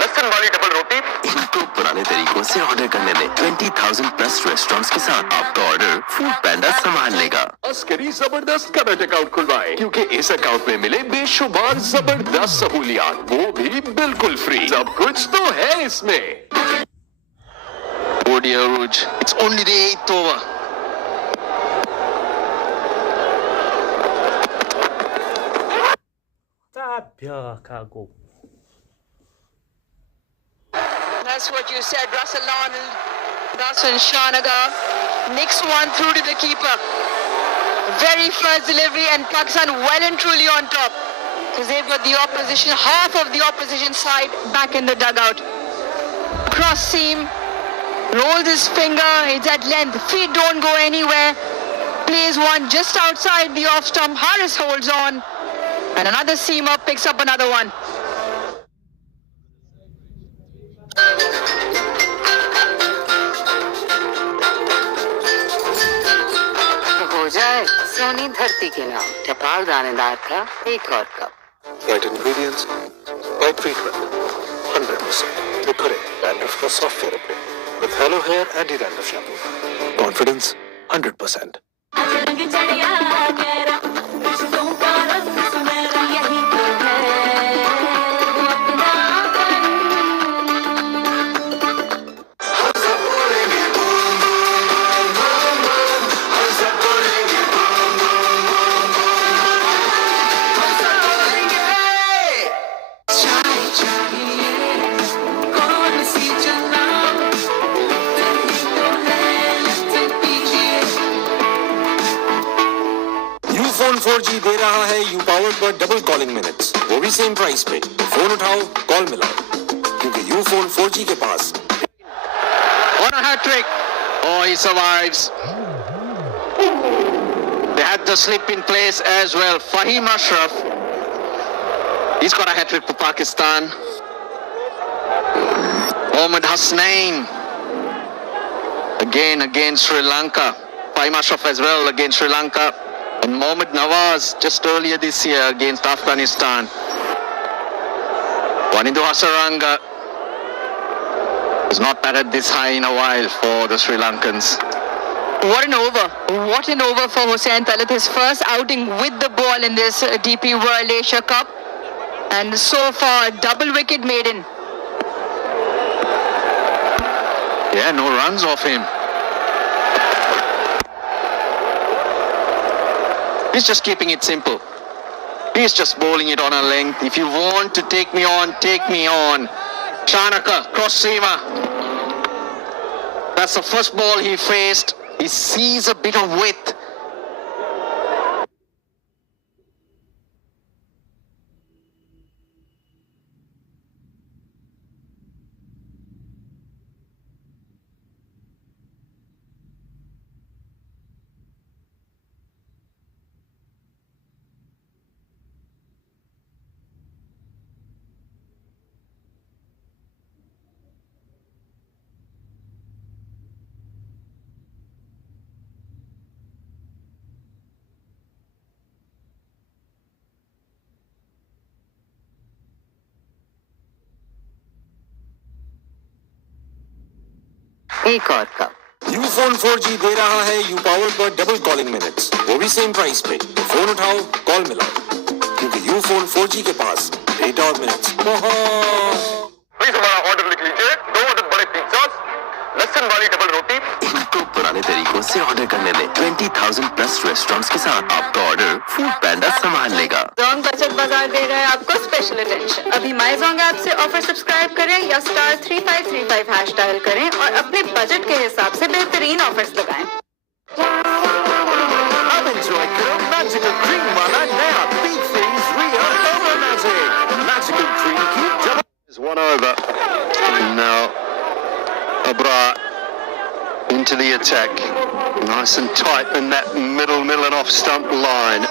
लहसुन वाली डबल रोटी। इनको पुराने तरीकों से ऑर्डर करने में 20,000 प्लस रेस्टोरेंट्स के साथ आपका ऑर्डर फूड पैंडा संभाल लेगा। अस्करी जबरदस्त करंट अकाउंट खुलवाएं, क्योंकि इस अकाउंट में मिले बेशुमार जबरदस्त सहूलियात, वो भी बिल्कुल फ्री। सब कुछ तो है इसमें। Oh dear, Ruj. It's only the 8th over. That's what you said, Russell Arnold, Russell Shanaga. Nicks one through to the keeper. Very first delivery, and Pakistan well and truly on top. Because they've got the opposition, half of the opposition side back in the dugout. Cross seam, rolls his finger, it's at length. Feet don't go anywhere. Plays one just outside the off stump. Harris holds on. And another seamer picks up another one. हो जाए सोनी धरती के नाम टपाल दानेदार का एक और cup. Right ingredients, right treatment, 100%. Tripure, dandruff का software update with Hello Hair Anti Dandruff Shampoo. Confidence 100%. Phone 4G दे रहा है you powered by double calling minutes, वो भी सेम प्राइस पे। फोन उठाओ, कॉल मिलाओ, क्योंकि यू फोन 4G के पास। On a hat trick. Oh, he survives. They had the slip in place as well. Fahim Ashraf. He's got a hat trick for Pakistan. Mohammad Hasnain. Again against Sri Lanka. Fahim Ashraf as well against Sri Lanka. And Mohammad Nawaz just earlier this year against Afghanistan. One into Hasaranga. Has not batted this high in a while for the Sri Lankans. What an over. What an over for Hussain Talat. His first outing with the ball in this DP World Asia Cup. And so far, double wicket maiden. Yeah, no runs off him. He's just keeping it simple. He's just bowling it on a length. If you want to take me on, take me on. Shanaka, cross seamer. That's the first ball he faced. He sees a bit of width. एक और cup. You phone 4G दे रहा है you powered by double calling minutes, वो भी same price पे। Phone उठाओ, call मिलाओ, क्योंकि यू फोन 4G के पास डेटा और मिनट्स बहुत। प्लीज हमारा ऑर्डर लिख लीजिए, 2 बड़े पिज्जास, लहसुन वाली डबल रोटी। इनको पुराने तरीकों से ऑर्डर करने दें। 20,000 प्लस रेस्टोरेंट्स के साथ आपका ऑर्डर फूड पैंडा संभाल लेगा। जोंग बचत बाजार दे रहा है आपको स्पेशल अटेंशन। अभी माई जोंग ऐप से ऑफर सब्सक्राइब करें या *3535 हैश डायल करें और अपने बजट के हिसाब से बेहतरीन ऑफर्स लगाएं। अब एंजॉय करो मैजिकल क्रीम वाला नया big freeze real over magic. Magical cream की double There's one over. Now, Abrar into the attack. Nice and tight in that middle and off stump line.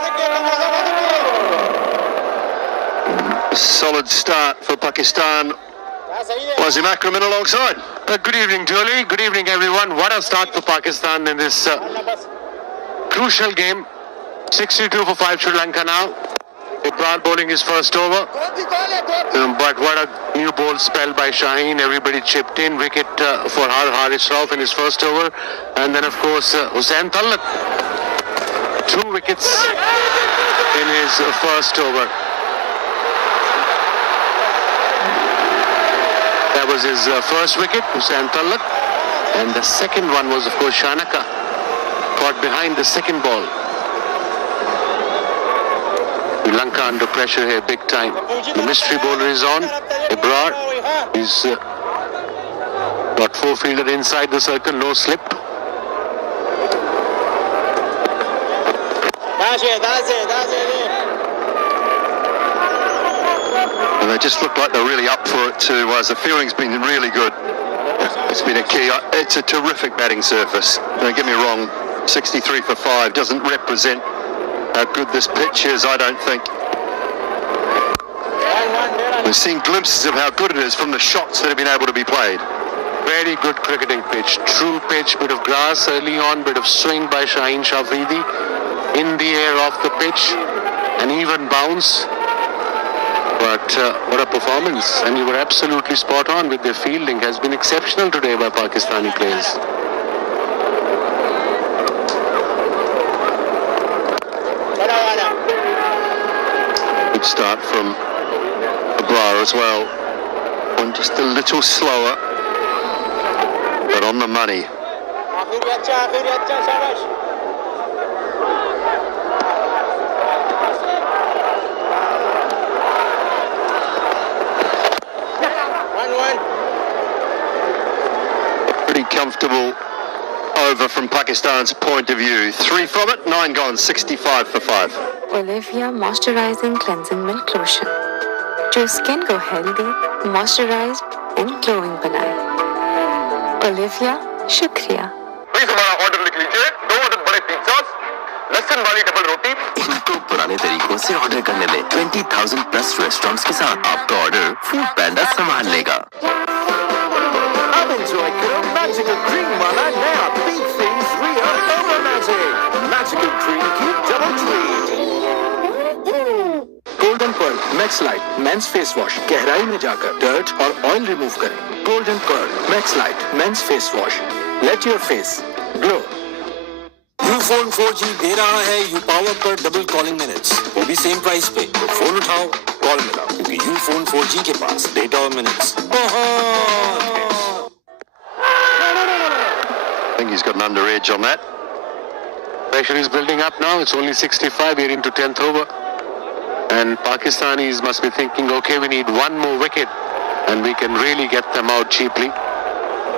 Solid start for Pakistan. Wasim Akram in alongside. Good evening, Jolie. Good evening, everyone. What a start for Pakistan in this crucial game. 62 for 5 Sri Lanka now. Ibrar bowling his first over. But what a new ball spell by Shaheen. Everybody chipped in. Wicket for Haris Rauf in his first over. And then, of course, Hussain Talat. 2 wickets in his first over. That was his first wicket, Hussain Talat. And the second one was, of course, Shanaka. Caught behind the second ball. Sri Lanka under pressure here, big time. The mystery bowler is on. Ibrar. He's got 4-fielder inside the circle, no slip. And they just look like they're really up for it too, as the fielding's been really good. It's been a key. It's a terrific batting surface. Don't get me wrong, 63 for 5 doesn't represent how good this pitch is, I don't think. We've seen glimpses of how good it is from the shots that have been able to be played. Very good cricketing pitch. True pitch, bit of grass early on, bit of swing by Shaheen Shafidi. In the air off the pitch, an even bounce. But what a performance. And you were absolutely spot on with their fielding. Has been exceptional today by Pakistani players. Good start from Abrar as well. One just a little slower, but on the money. Pretty comfortable over from Pakistan's point of view. 3 from it, 9 gone, 65 for 5. Olivia Moisturizing Cleansing Milk Lotion, जो skin को healthy, moisturised and glowing बनाए। Olivia, शुक्रिया। Please हमारा order लिख लीजिए, 2 अदद बड़े pizzas, लहसुन वाली डबल रोटी। इनको पुराने तरीकों से ऑर्डर करने में 20,000 प्लस रेस्टोरेंट्स के साथ आपका ऑर्डर फूड पैंडा संभाल लेगा। अब एंजॉय करो मैजिकल क्रीम वाला नया big things real over magical cream की double treat. Golden pearl max light men's face wash, गहराई में जाकर डर्ट और ऑयल रिमूव करें। Golden pearl max light men's face wash, let your face glow. Ufone 4G दे रहा है U power पर डबल कॉलिंग मिनट्स, वो भी सेम प्राइस पे। फोन उठाओ, कॉल मिलाओ, क्योंकि यूफोन 4G के पास डेटा और मिनट्स बहुत है। I think he's got an under edge on that. Pressure is building up now. It's only 65. We're into 10th over. And Pakistanis must be thinking, okay, we need one more wicket and we can really get them out cheaply.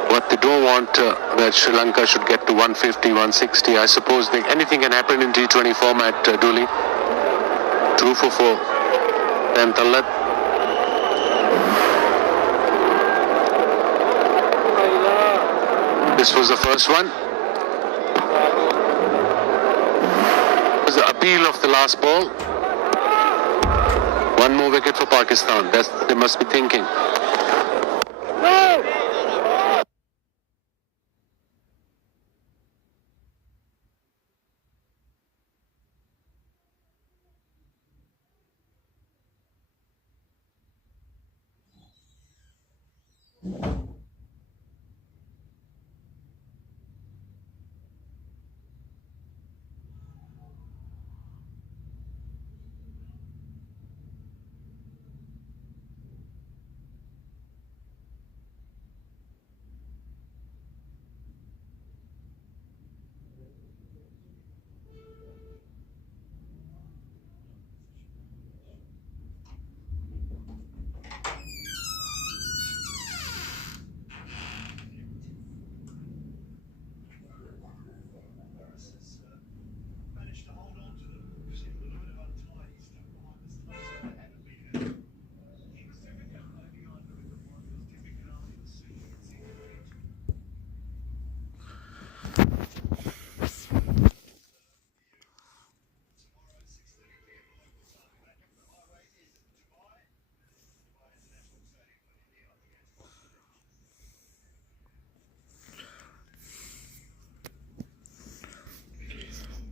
What they don't want that Sri Lanka should get to 150, 160. I suppose anything can happen in T20 format, Dooley. 2 for 4. 10th Allat. This was the first one. It was the appeal of the last ball. One more wicket for Pakistan. That's they must be thinking.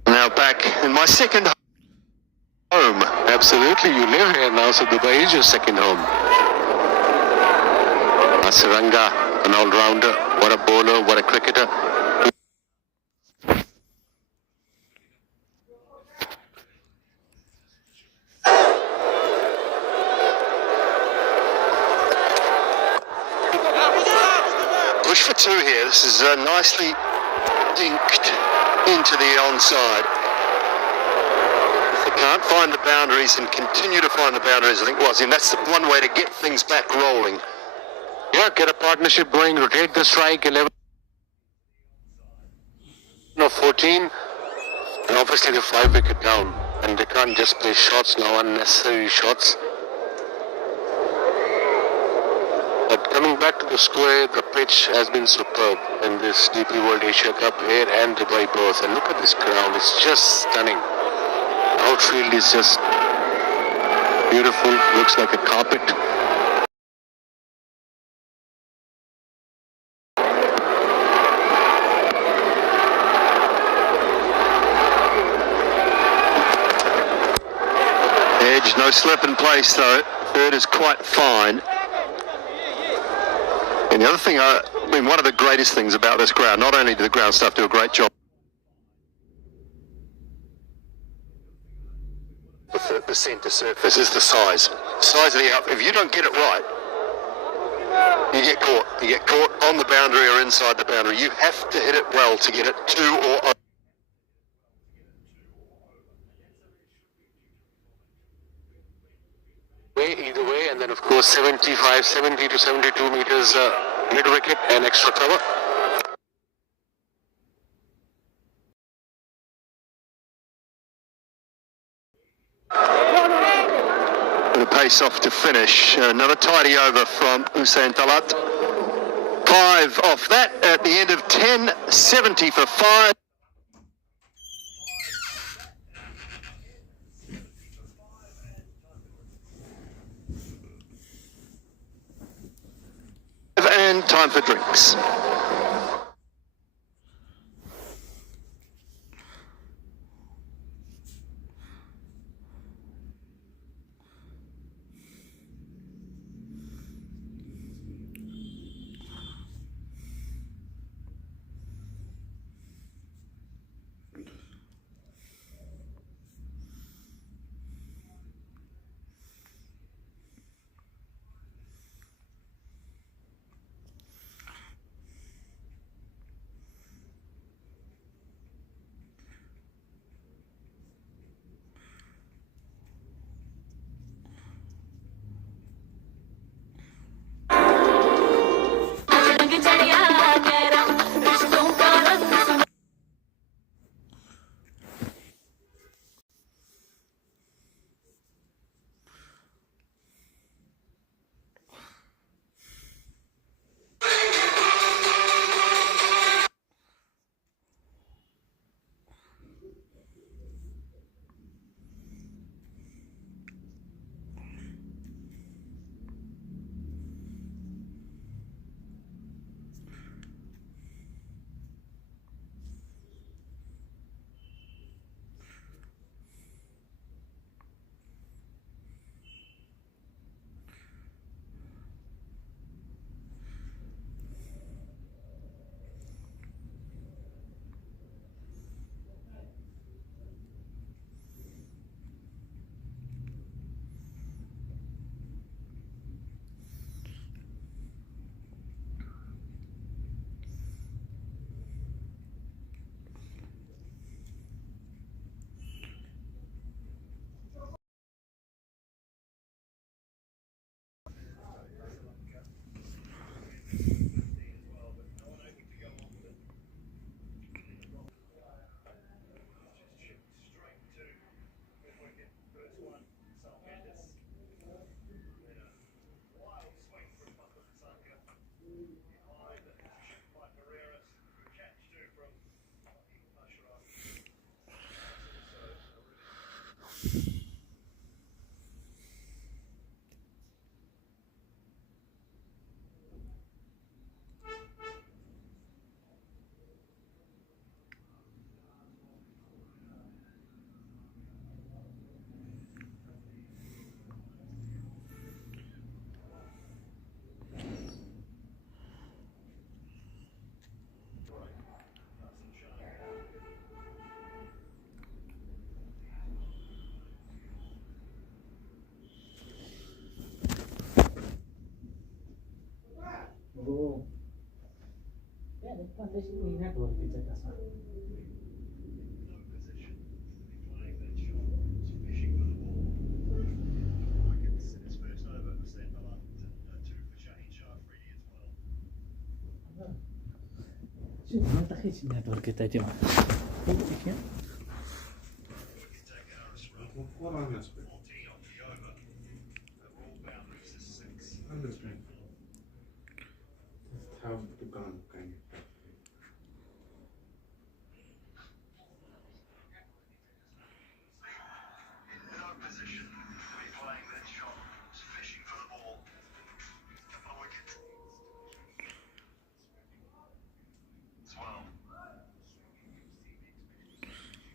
Now back in my second home. Absolutely, you live here now, so Dubai is your second home. Saranga, an all-rounder. What a bowler, what a cricketer. Push for 2 here. This is nicely dinked into the onside. If they can't find the boundaries and continue to find the boundaries, I think that's the one way to get things back rolling. Yeah, get a partnership going, rotate the strike, 11 or 14, and obviously the 5 wicket down, and they can't just play shots now, unnecessary shots. But coming back to the square, the pitch has been superb in this DP World Asia Cup here and Dubai both. And look at this ground, it's just stunning. Outfield is just beautiful, looks like a carpet. Edge, no slip in place though. Third is quite fine. And the other thing, one of the greatest things about this ground, not only do the ground staff do a great job with the centre surface, is the size. Size of the outfit. If you don't get it right, you get caught. You get caught on the boundary or inside the boundary. You have to hit it well to get it to or over. Either way, and then of course 70 to 72 meters mid wicket and extra cover. pace off to finish. Another tidy over from Hussein Talat. 5 off that at the end of 10, 70 for 5. And time for drinks. Network kita cuma.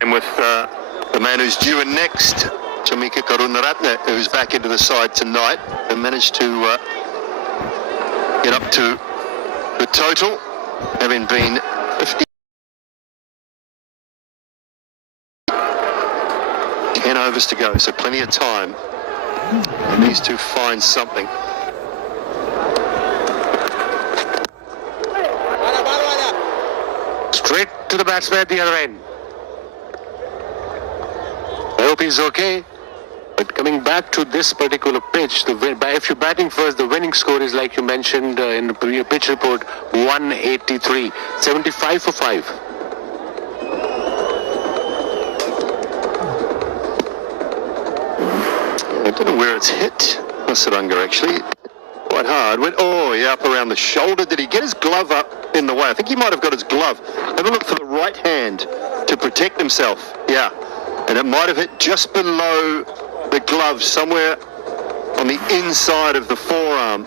And with the man who's due in next, Jamika Karunaratne, who's back into the side tonight, and managed to get up to the total, having been 50. 10 overs to go, so plenty of time. And these two find something. Straight to the batsman at the other end. I hope he's okay. But coming back to this particular pitch, if you're batting first, the winning score is, like you mentioned in the previous pitch report, 183, 75 for 5. I don't know where it's hit. Hasaranga actually. Quite hard. Went, oh, yeah, up around the shoulder. Did he get his glove up in the way? I think he might have got his glove. Have a look for the right hand to protect himself. Yeah. And it might have hit just below the glove, somewhere on the inside of the forearm.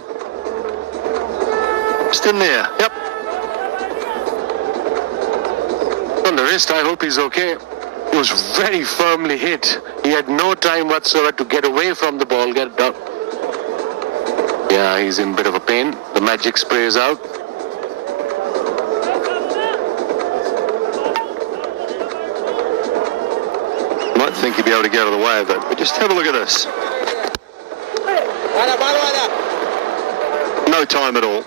Just in there. Yep. On the wrist, I hope he's okay. He was very firmly hit. He had no time whatsoever to get away from the ball, get down. Yeah, he's in a bit of a pain. The magic spray is out. Might think he'd be able to get out of the way of it, but just have a look at this. No time at all.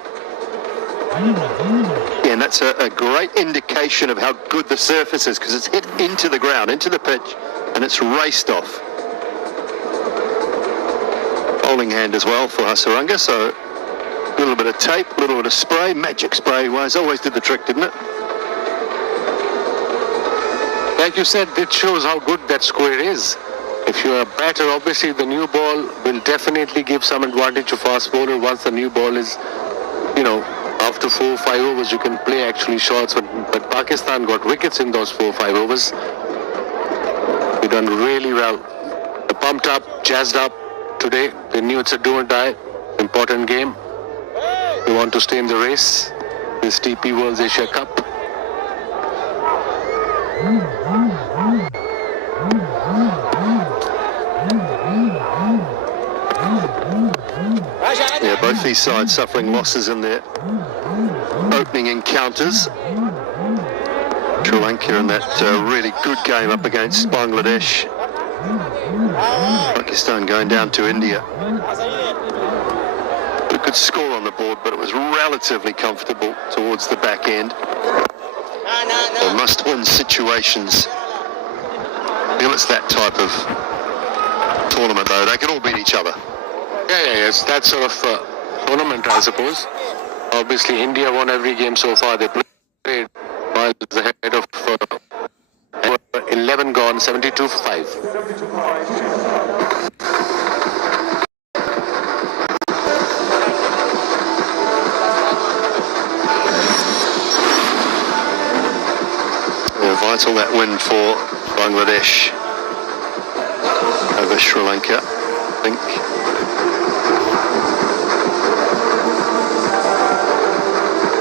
Yeah, and that's a great indication of how good the surface is, because it's hit into the ground, into the pitch, and it's raced off. Bowling hand as well for Hasaranga, so a little bit of tape, a little bit of spray, magic spray wise, always did the trick, didn't it? Like you said, it shows how good that square is. If you're a batter, obviously the new ball will definitely give some advantage to fast bowler. Once the new ball is, after 4 or 5 overs, you can play actually shots. But Pakistan got wickets in those 4 or 5 overs. They've done really well. They're pumped up, jazzed up today. They knew it's a do or die, important game. They want to stay in the race. This TP World Asia Cup. Yeah, both these sides suffering losses in their opening encounters. Sri Lanka in that really good game up against Bangladesh. Pakistan going down to India. A good score on the board, but it was relatively comfortable towards the back end. Or must-win situations. I feel it's that type of tournament, though. They can all beat each other. Yeah, it's that sort of tournament, I suppose. Obviously, India won every game so far. They played miles ahead of 11 gone, 72 for 5. Vital that win for Bangladesh over Sri Lanka, I think.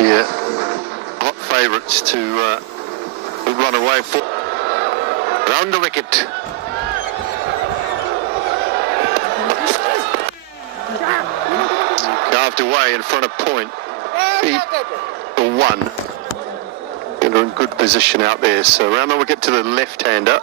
Yeah, hot favourites to run away for. Round the wicket. Carved away in front of point. Beat the 1. They're in good position out there. So Rama will get to the left-hander.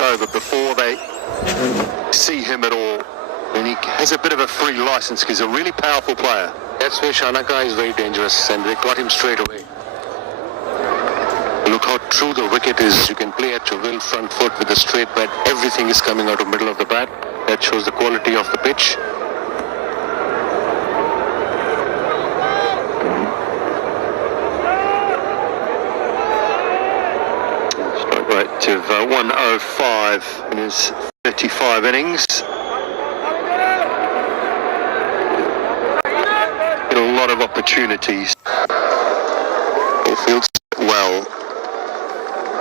Over before they see him at all, and he has a bit of a free license because he's a really powerful player. That's where Shanaka is very dangerous, and they got him straight away. Look how true the wicket is. You can play at your will, front foot with a straight bat. Everything is coming out of the middle of the bat. That shows the quality of the pitch. Of 105 in his 35 innings. Get a lot of opportunities. He fields well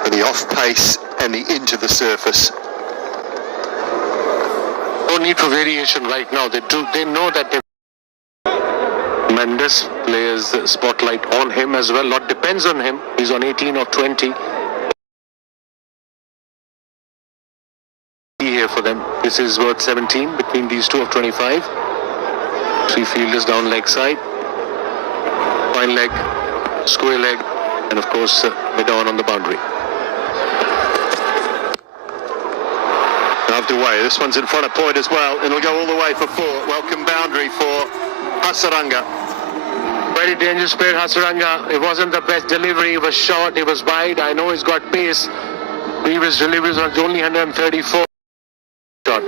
for the off pace and the into the surface. No need for variation right now. They know that tremendous players spotlight on him as well. Lot depends on him. He's on 18 or 20. Here for them. This is worth 17 between these two of 25. 3 fielders down leg side. Fine leg, square leg, and of course mid-on on the boundary. Carved away. This one's in front of point as well, and it'll go all the way for 4. Welcome boundary for Hasaranga. Very dangerous player, Hasaranga. It wasn't the best delivery. It was short. It was wide. I know he's got pace. Previous deliveries was only 134 shot.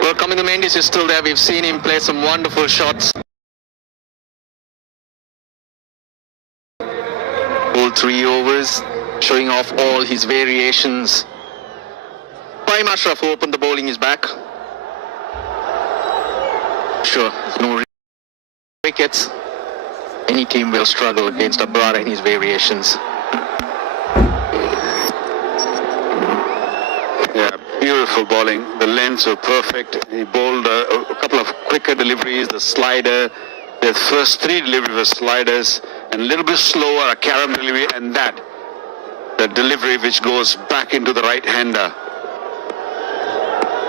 Well, Coming Mendes is still there. We've seen him play some wonderful shots. All 3 overs, showing off all his variations. Prime Ashraf, who opened the bowling, is back. Sure, no wickets. Any team will struggle against Abrar and his variations. Yeah, beautiful bowling. The lengths were perfect. He bowled a couple of quicker deliveries, the slider. The first 3 deliveries were sliders, and a little bit slower, a carom delivery, and the delivery which goes back into the right-hander.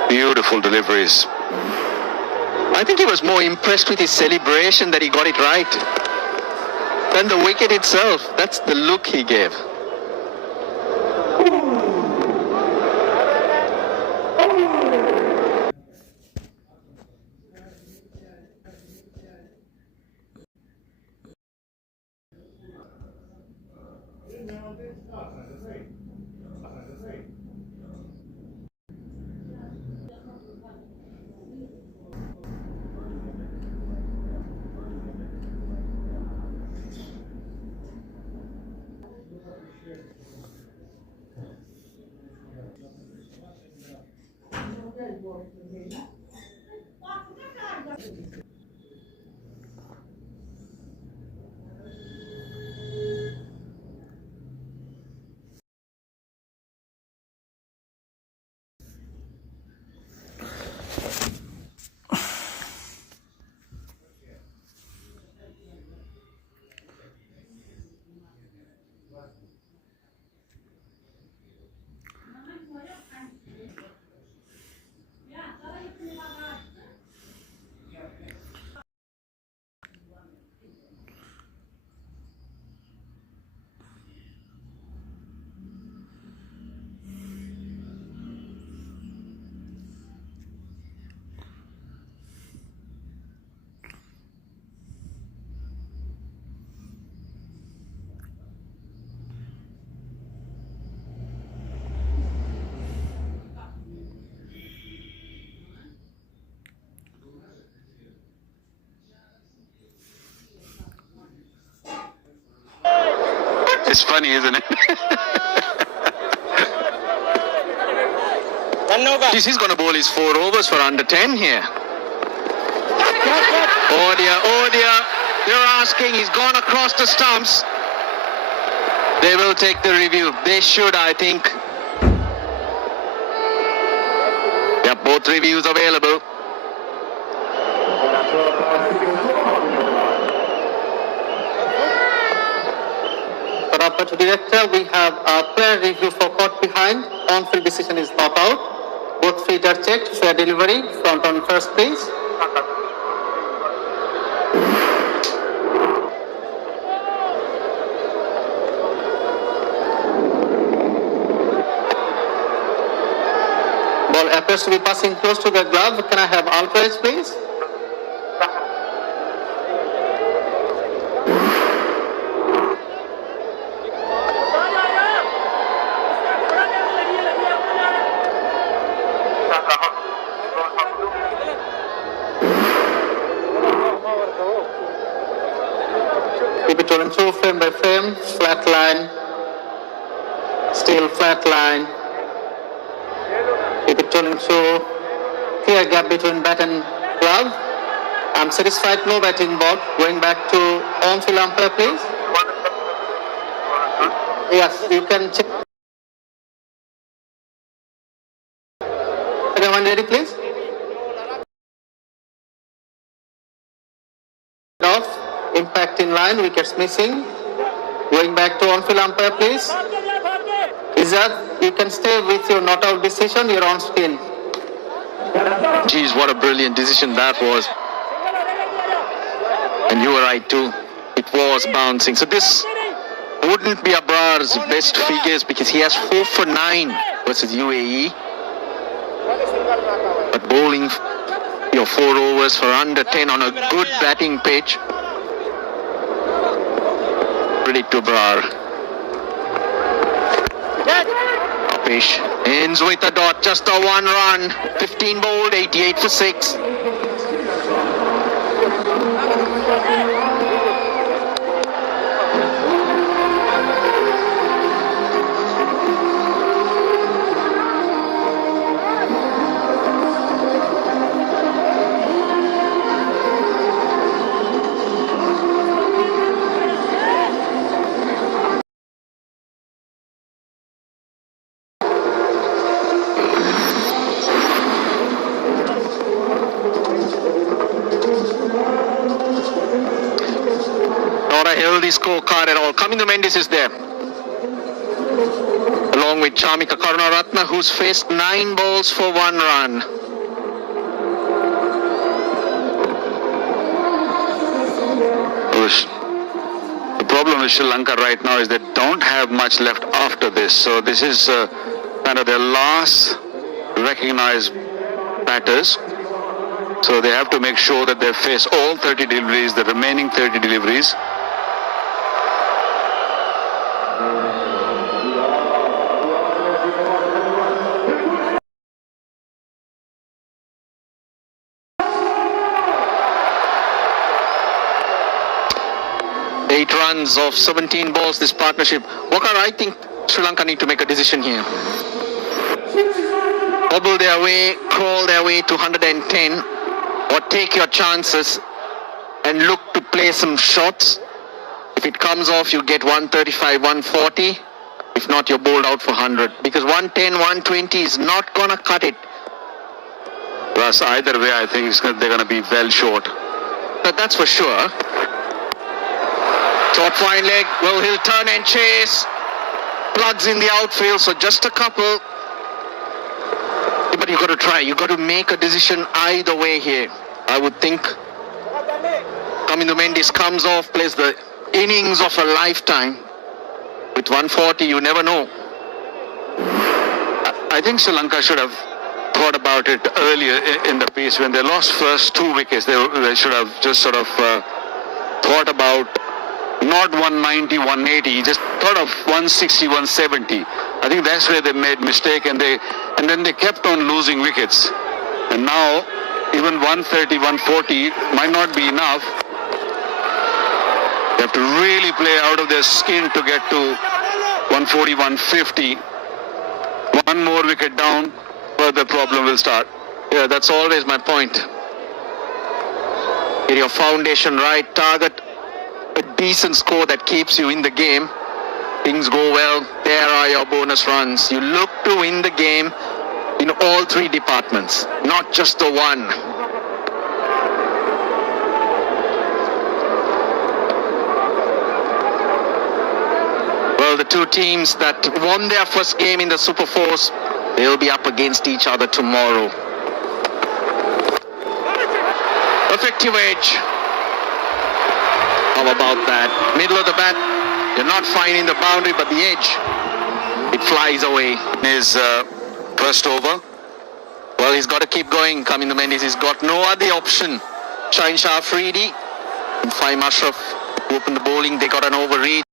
Beautiful deliveries. I think he was more impressed with his celebration that he got it right than the wicket itself. That's the look he gave. It's funny, isn't it? Geez, he's going to bowl his 4 overs for under 10 here. Oh dear. They're asking. He's gone across the stumps. They will take the review. They should, I think. Yeah, both reviews available. For operator director, we have a player review for caught behind. On-field decision is not out. Both feet are checked. Fair delivery. Front on first, please. Ball appears to be passing close to the glove. Can I have all players, please? Keep it rolling through frame by frame, flat line, still flat line. Keep it rolling through, clear gap between bat and glove. I'm satisfied, no batting ball. Going back to on-field umpire, please. Yes, you can check. Everyone ready, please? Off. Impact in line, wickets missing. Going back to on-field umpire, please. Izzat, you can stay with your not out decision, you're on spin. Geez, what a brilliant decision that was. And you were right too. It was bouncing. So this wouldn't be Abrar's best figures because he has 4 for 9 versus UAE. But bowling your 4 overs for under 10 on a good batting pitch. Credit to Abrar. Apish ends with a dot, just a 1 run. 15 bowled, 88 for 6. Not a healthy scorecard at all. Kamindu Mendis is there. Along with Chamika Karunaratne, who's faced 9 balls for 1 run. The problem with Sri Lanka right now is they don't have much left after this. So this is kind of their last recognized batters. So they have to make sure that they face all 30 deliveries, the remaining 30 deliveries. Eight runs of 17 balls, this partnership. Wakar, I think Sri Lanka need to make a decision here. Bobble their way, crawl their way to 110, or take your chances and look to play some shots. If it comes off, you get 135, 140. If not, you're bowled out for 100. Because 110, 120 is not going to cut it. Plus, either way, I think they're going to be well short. But that's for sure. Short fine leg. Well, he'll turn and chase. Plugs in the outfield, so just a couple. But you got to try. You got to make a decision either way here. I would think Kamindu Mendis comes off, plays the innings of a lifetime. With 140, you never know. I think Sri Lanka should have thought about it earlier in the piece. When they lost first 2 wickets, they should have just sort of thought about not 190, 180, just thought of 160, 170. I think that's where they made mistake, and then they kept on losing wickets. And now, even 130, 140 might not be enough. They have to really play out of their skin to get to 140, 150. One more wicket down, further problem will start. Yeah, that's always my point. Get your foundation right, target a decent score that keeps you in the game. Things go well, there are your bonus runs. You look to win the game in all three departments, not just the one. Well, the two teams that won their first game in the Super Fours, they'll be up against each other tomorrow. Effective edge. How about that? Middle of the bat, you're not finding the boundary, but the edge, it flies away. Is first over. Well, he's got to keep going, Kamindu Mendes. He's got no other option. Shine Shah Afridi and Faim Ashraf open the bowling. They got an overreach.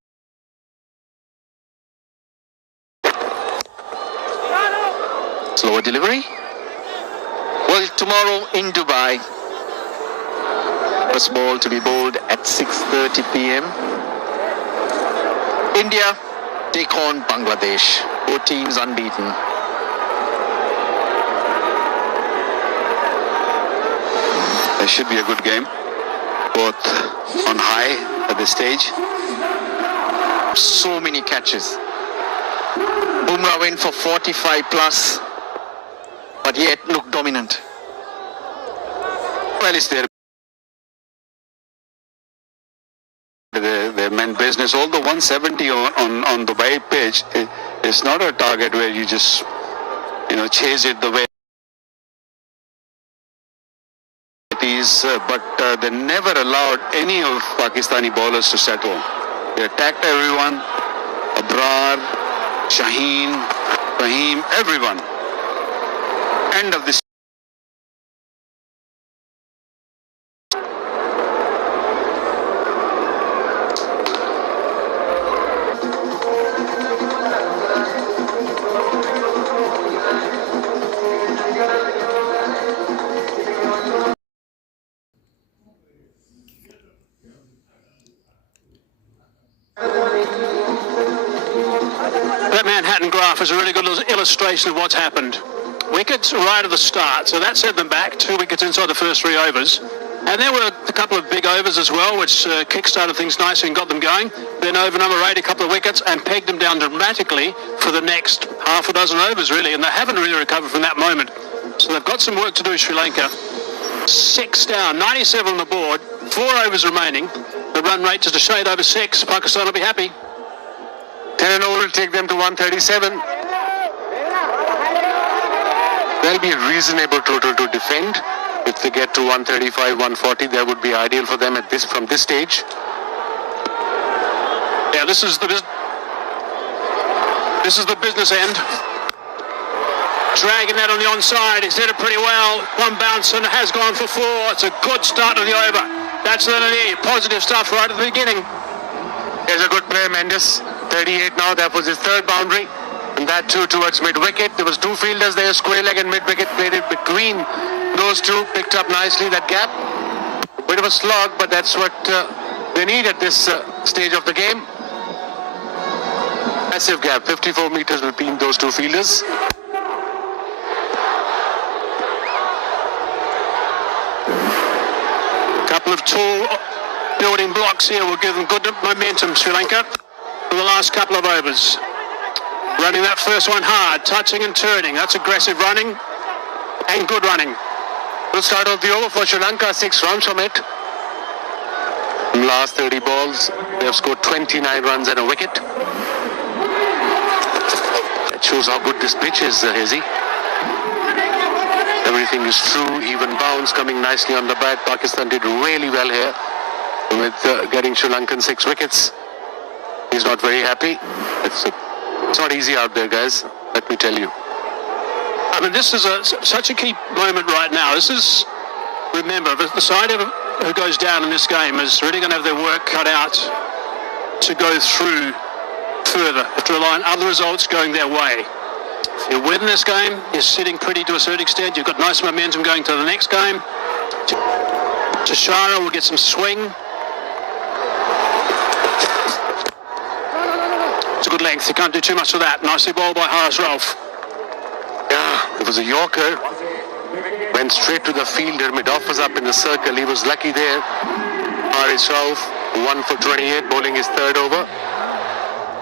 Slower delivery. Well, tomorrow in Dubai. First ball to be bowled at 6:30 p.m. India take on Bangladesh. Both teams unbeaten. It should be a good game. Both on high at this stage. So many catches. Bumrah went for 45 plus, but yet looked dominant. Well, it's their men business. Although 170 on the Dubai pitch is not a target where you just chase it the way it is. But they never allowed any of Pakistani bowlers to settle. They attacked everyone. Abrar, Shaheen, Rahim, everyone. End of this. That Manhattan graph is a really good illustration of what's happened. Wickets right at the start, so that set them back. 2 wickets inside the first 3 overs. And there were a couple of big overs as well, which kick-started things nicely and got them going. Then over number 8, a couple of wickets, and pegged them down dramatically for the next half a dozen overs, really. And they haven't really recovered from that moment. So they've got some work to do, Sri Lanka. 6 down, 97 on the board, 4 overs remaining. The run rate just a shade over 6. Pakistan will be happy. 10 over will take them to 137. There'll be a reasonable total to defend. If they get to 135, 140, that would be ideal for them from this stage. Yeah, this is the business end. Dragging that on the onside. He's hit it pretty well. One bounce and it has gone for 4. It's a good start to the over. That's the positive stuff right at the beginning. There's a good player, Mendes. 38 now. That was his 3rd boundary. And that too towards mid-wicket. There was 2 fielders there, square leg and mid-wicket. Played it between those two. Picked up nicely that gap. A bit of a slog, but that's what they need at this stage of the game. Massive gap, 54 meters between those 2 fielders. Couple of tall building blocks here will give them good momentum, Sri Lanka, for the last couple of overs. Running that first one hard, touching and turning. That's aggressive running and good running. We'll start off the over for Sri Lanka, 6 runs from it. In the last 30 balls, they have scored 29 runs and a wicket. That shows how good this pitch is, Hazy. Everything is true, even bounce coming nicely on the bat. Pakistan did really well here with getting Sri Lankan 6 wickets. He's not very happy. It's not easy out there, guys, let me tell you. I mean, this is such a key moment right now. This is, remember, the side who goes down in this game is really going to have their work cut out to go through further. Have to rely on other results going their way. If you win this game, you're sitting pretty to a certain extent. You've got nice momentum going to the next game. Tashara will get some swing. good length. You can't do too much of that. Nicely bowled by Haris Rauf. Yeah, it was a Yorker. Went straight to the fielder. Mid-off was up in the circle. He was lucky there. Haris Rauf, 1 for 28, bowling his third over.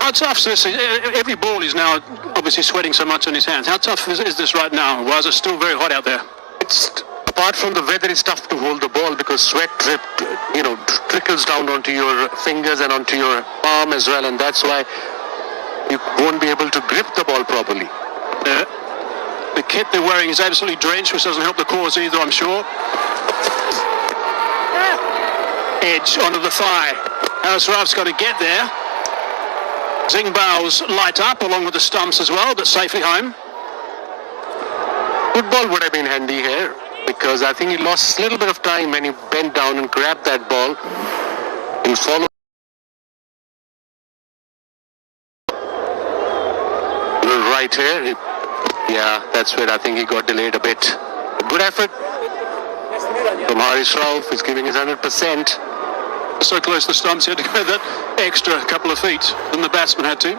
How tough is this? Every ball is now obviously sweating so much on his hands. How tough is this right now? Why is it still very hot out there? It's, apart from the weather, it's tough to hold the ball because sweat trickles down onto your fingers and onto your palm as well, and that's why you won't be able to grip the ball properly. The kit they're wearing is absolutely drenched, which doesn't help the cause either, I'm sure. Edge onto the thigh. Haris Rauf's got to get there. Zing Bao's light up along with the stumps as well, but safely home. Good ball would have been handy here because I think he lost a little bit of time when he bent down and grabbed that ball and followed. Right here. Yeah, that's where I think he got delayed a bit. Good effort from Haris Rauf. He's giving his 100%. So close to the stumps, he had to go that extra couple of feet than the batsman had to.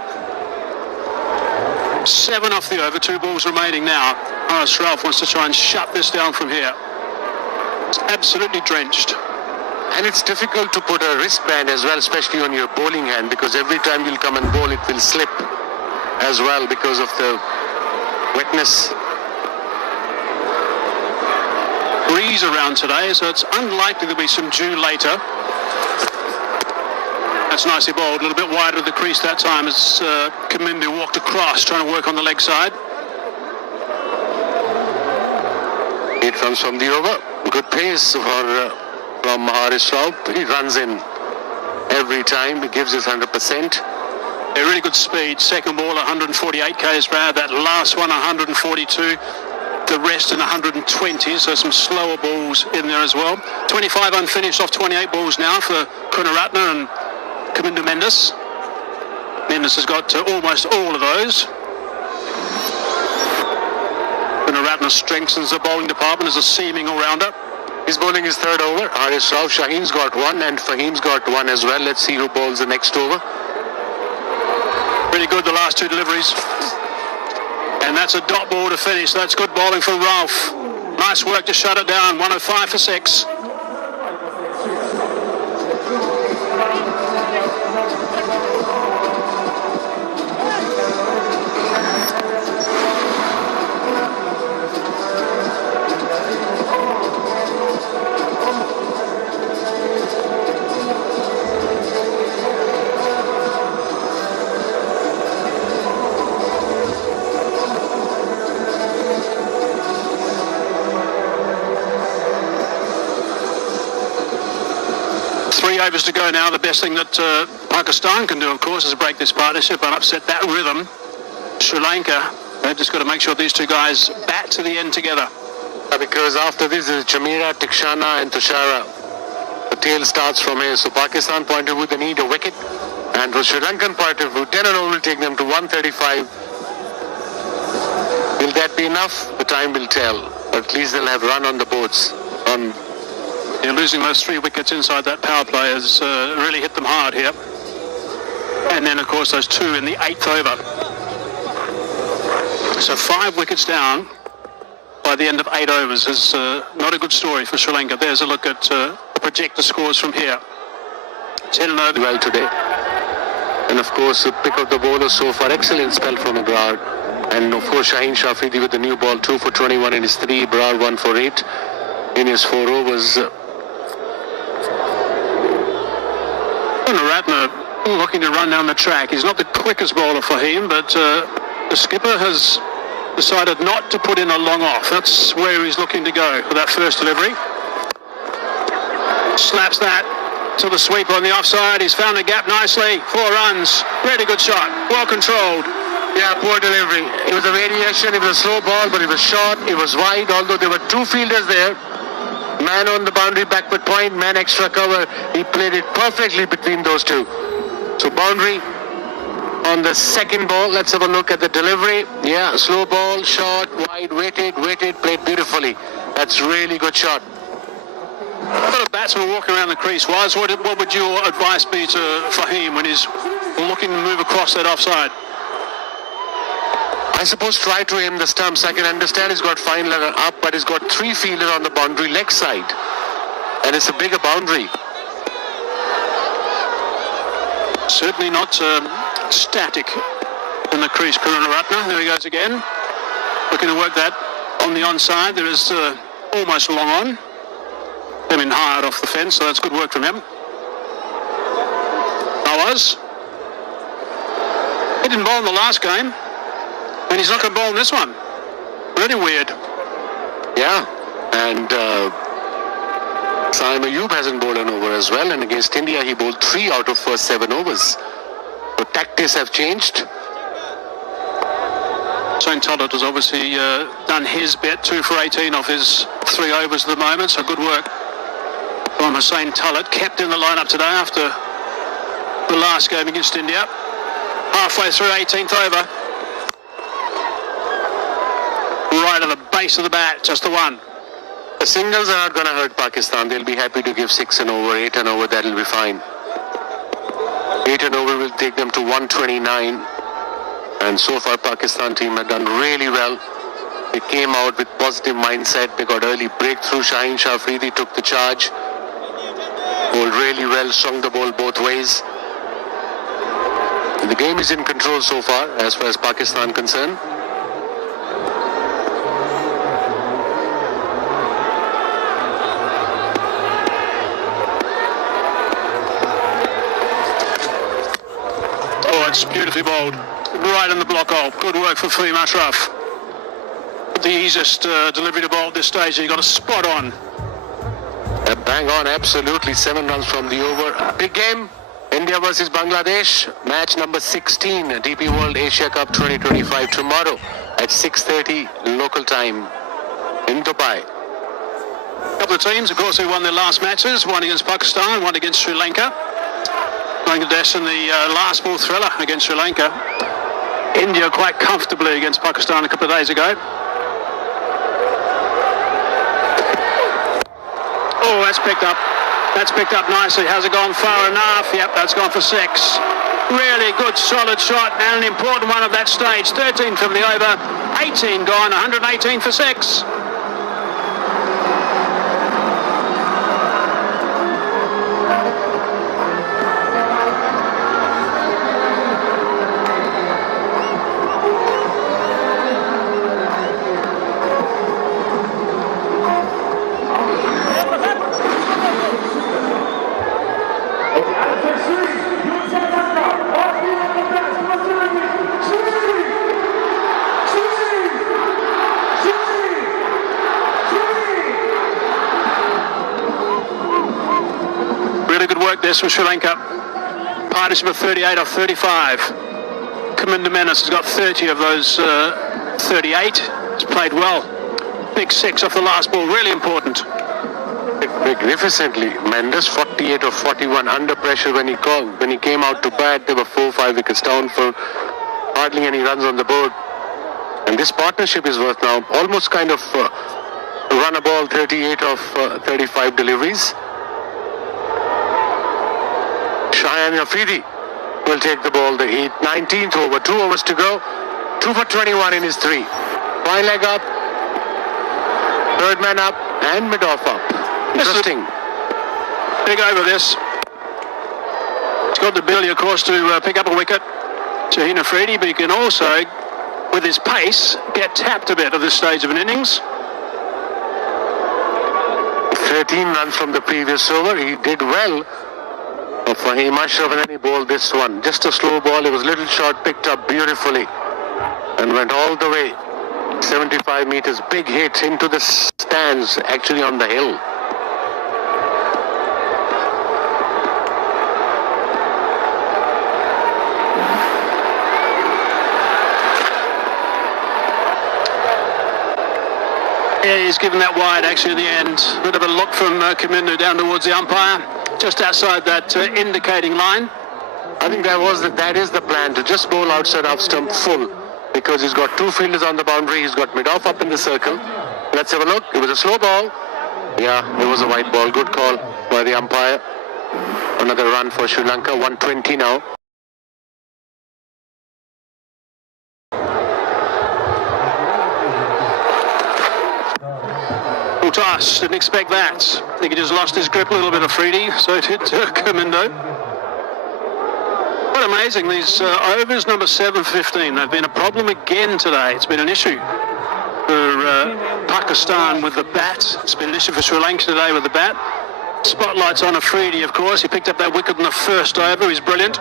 7 off the over, 2 balls remaining now. Haris Rauf wants to try and shut this down from here. It's absolutely drenched. And it's difficult to put a wristband as well, especially on your bowling hand, because every time you'll come and bowl, it will slip as well because of the wetness. Breeze around today, so it's unlikely there'll be some dew later. That's nicely bowled, a little bit wider of the crease that time as Kamimbi walked across, trying to work on the leg side. 8 runs from the over. Good pace from Haris Rauf. He runs in every time. He gives his 100%. A really good speed. Second ball 148 k's per hour. That last one 142. The rest in 120. So some slower balls in there as well. 25 unfinished off 28 balls now for Kunaratne and Kamindu Mendes. Mendes has got almost all of those. Kunaratne strengthens the bowling department as a seaming all-rounder. He's bowling his third over. Haris Rauf, Shaheen's got 1 and Fahim's got 1 as well. Let's see who bowls the next over. Really good, the last 2 deliveries. And that's a dot ball to finish. That's good bowling from Rauf. Nice work to shut it down. 105 for 6. Overs to go now. The best thing that Pakistan can do, of course, is break this partnership and upset that rhythm. Sri Lanka, they've just got to make sure these 2 guys bat to the end together. Because after this is Chamira, Tikshana and Tushara. The tail starts from here. So Pakistan point of view, they need a wicket. And for Sri Lankan point of view, 10 and over will take them to 135. Will that be enough? The time will tell. But at least they'll have run on the boards. Losing those 3 wickets inside that power play has really hit them hard here. And then, of course, those 2 in the 8th over. So 5 wickets down by the end of 8 overs is not a good story for Sri Lanka. There's a look at the projector scores from here. 10 and over. Well today. And, of course, the pick of the bowler so far. Excellent spell from Abrar. And, of course, Shaheen Shafidi with the new ball. 2 for 21 in his 3. Abrar 1 for 8 in his 4 overs. Kunaratne looking to run down the track. He's not the quickest bowler for him, but the skipper has decided not to put in a long off. That's where he's looking to go for that first delivery. Slaps that to the sweeper on the offside. He's found a gap nicely. 4 runs. Really good shot. Well controlled. Yeah, poor delivery. It was a variation. It was a slow ball, but it was short. It was wide, although there were 2 fielders there. Man on the boundary backward point, man extra cover. He played it perfectly between those 2. So boundary on the second ball. Let's have a look at the delivery. Yeah, slow ball, short, wide, weighted, played beautifully. That's really good shot. I've got a batsman walking around the crease. Wise, what would your advice be to Fahim when he's looking to move across that offside. I suppose try to aim the stumps. I can understand he's got fine leg up, but he's got 3 fielders on the boundary leg side. And it's a bigger boundary. Certainly not static in the crease, Karunaratne. There he goes again. Looking to work that on the onside. There is almost long on. Came in hard off the fence, so that's good work from him. Nawaz. He didn't bowl in the last game. And he's not going to bowl in this one. Really weird. Yeah, and Saif Ayub hasn't bowled an over as well, and against India he bowled 3 out of first 7 overs. So tactics have changed. Shane Tollett has obviously done his bit, 2 for 18 off his 3 overs at the moment, so good work from Hussain Tollett, kept in the lineup today after the last game against India. Halfway through 18th over. Right at the base of the bat, just the one. The singles are not going to hurt Pakistan. They'll be happy to give 6 and over, 8 and over, that'll be fine. 8 and over will take them to 129. And so far Pakistan team have done really well. They came out with positive mindset. They got early breakthrough. Shaheen Shah Afridi took the charge. Bowled really well, swung the ball both ways. The game is in control so far as Pakistan concerned. Oh, it's beautifully bowled. Right in the block hole. Good work for Faheem Ashraf. The easiest delivery to bowl at this stage. He got a spot on. Bang on, absolutely. 7 runs from the over. Big game. India versus Bangladesh. Match number 16. DP World Asia Cup 2025 tomorrow at 6:30 local time in Dubai. A couple of teams, of course, who won their last matches. One against Pakistan, one against Sri Lanka. Bangladesh in the last ball thriller against Sri Lanka. India quite comfortably against Pakistan a couple of days ago. Oh, that's picked up. That's picked up nicely. Has it gone far enough? Yep, that's gone for 6. Really good, solid shot, and an important one at that stage. 13 from the over, 18 gone, 118 for 6. This from Sri Lanka. Partnership of 38 off 35. Kaminda Menas has got 30 of those 38. He's played well. Big 6 off the last ball, really important. Magnificently. Mendes 48 of 41 under pressure when he came out to bat. There were 4-5 wickets down for hardly any runs on the board. And this partnership is worth now almost kind of run a ball 38 of 35 deliveries. Shaheen Afridi will take the ball, the 19th over, 2 overs to go, 2 for 21 in his 3. Fine leg up, third man up, and mid-off up. Interesting. Big over this. It's got the ability, of course, to pick up a wicket, Shaheen Afridi, but he can also, with his pace, get tapped a bit at this stage of an innings. 13 runs from the previous over, he did well. Faheem Ashraf, and then he bowled this one. Just a slow ball. It was a little short, picked up beautifully and went all the way 75 meters. Big hit into the stands, actually on the hill. Yeah, he's given that wide actually in the end. Bit of a look from Kaminda down towards the umpire, just outside that indicating line. I think that is the plan, to just bowl outside off stump full, because he's got 2 fielders on the boundary. He's got mid-off up in the circle. Let's have a look. It was a slow ball. Yeah, it was a white ball. Good call by the umpire. Another run for Sri Lanka. 120 now. toss. Didn't expect that. I think he just lost his grip a little bit of Freedy. So did Comindo. Quite amazing. These overs number 7-15. They've been a problem again today. It's been an issue for Pakistan with the bat. It's been an issue for Sri Lanka today with the bat. Spotlight's on Afridi, of course. He picked up that wicket in the first over. He's brilliant.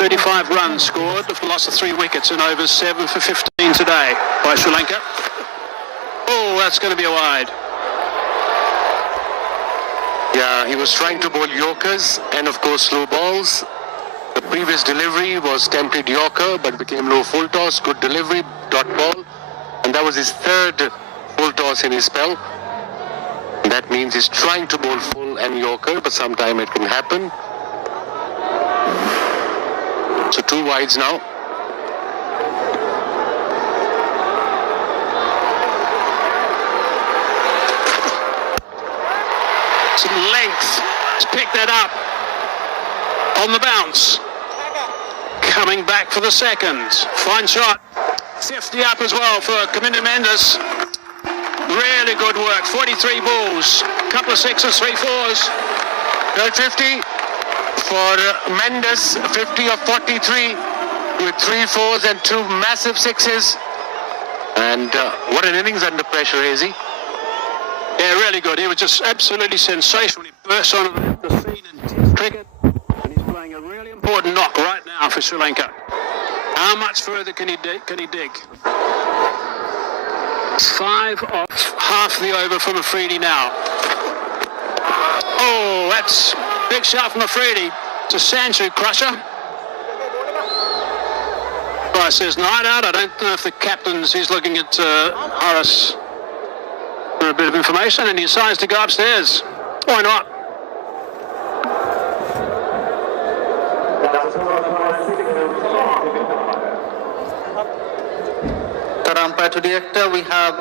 35 runs scored. The loss of 3 wickets in overs 7 for 15 today by Sri Lanka. Oh, that's going to be a wide. Yeah, he was trying to bowl Yorkers and of course slow balls. The previous delivery was tempted Yorker but became low full toss, good delivery, dot ball. And that was his third full toss in his spell. That means he's trying to bowl full and Yorker, but sometime it can happen. So 2 wides now. Some length. He's picked that up. On the bounce. Coming back for the second. Fine shot. 50 up as well for Comindo Mendes. Really good work. 43 balls. Couple of 6s, 3 4s. Third 50 for Mendes. 50 of 43 with 3 4s and 2 massive 6s. And what an innings under pressure, Hazy. Yeah, really good. He was just absolutely sensational. He burst onto the scene in Test cricket, and he's playing a really important knock right now for Sri Lanka. How much further can he dig? 5 off half the over from Afridi now. Oh, that's big shot from Afridi. It's a Sanchu crusher. Guy says night out. I don't know if the captain's, he's looking at Horace for a bit of information, and he decides to go upstairs. Why not? Umpire to director, we have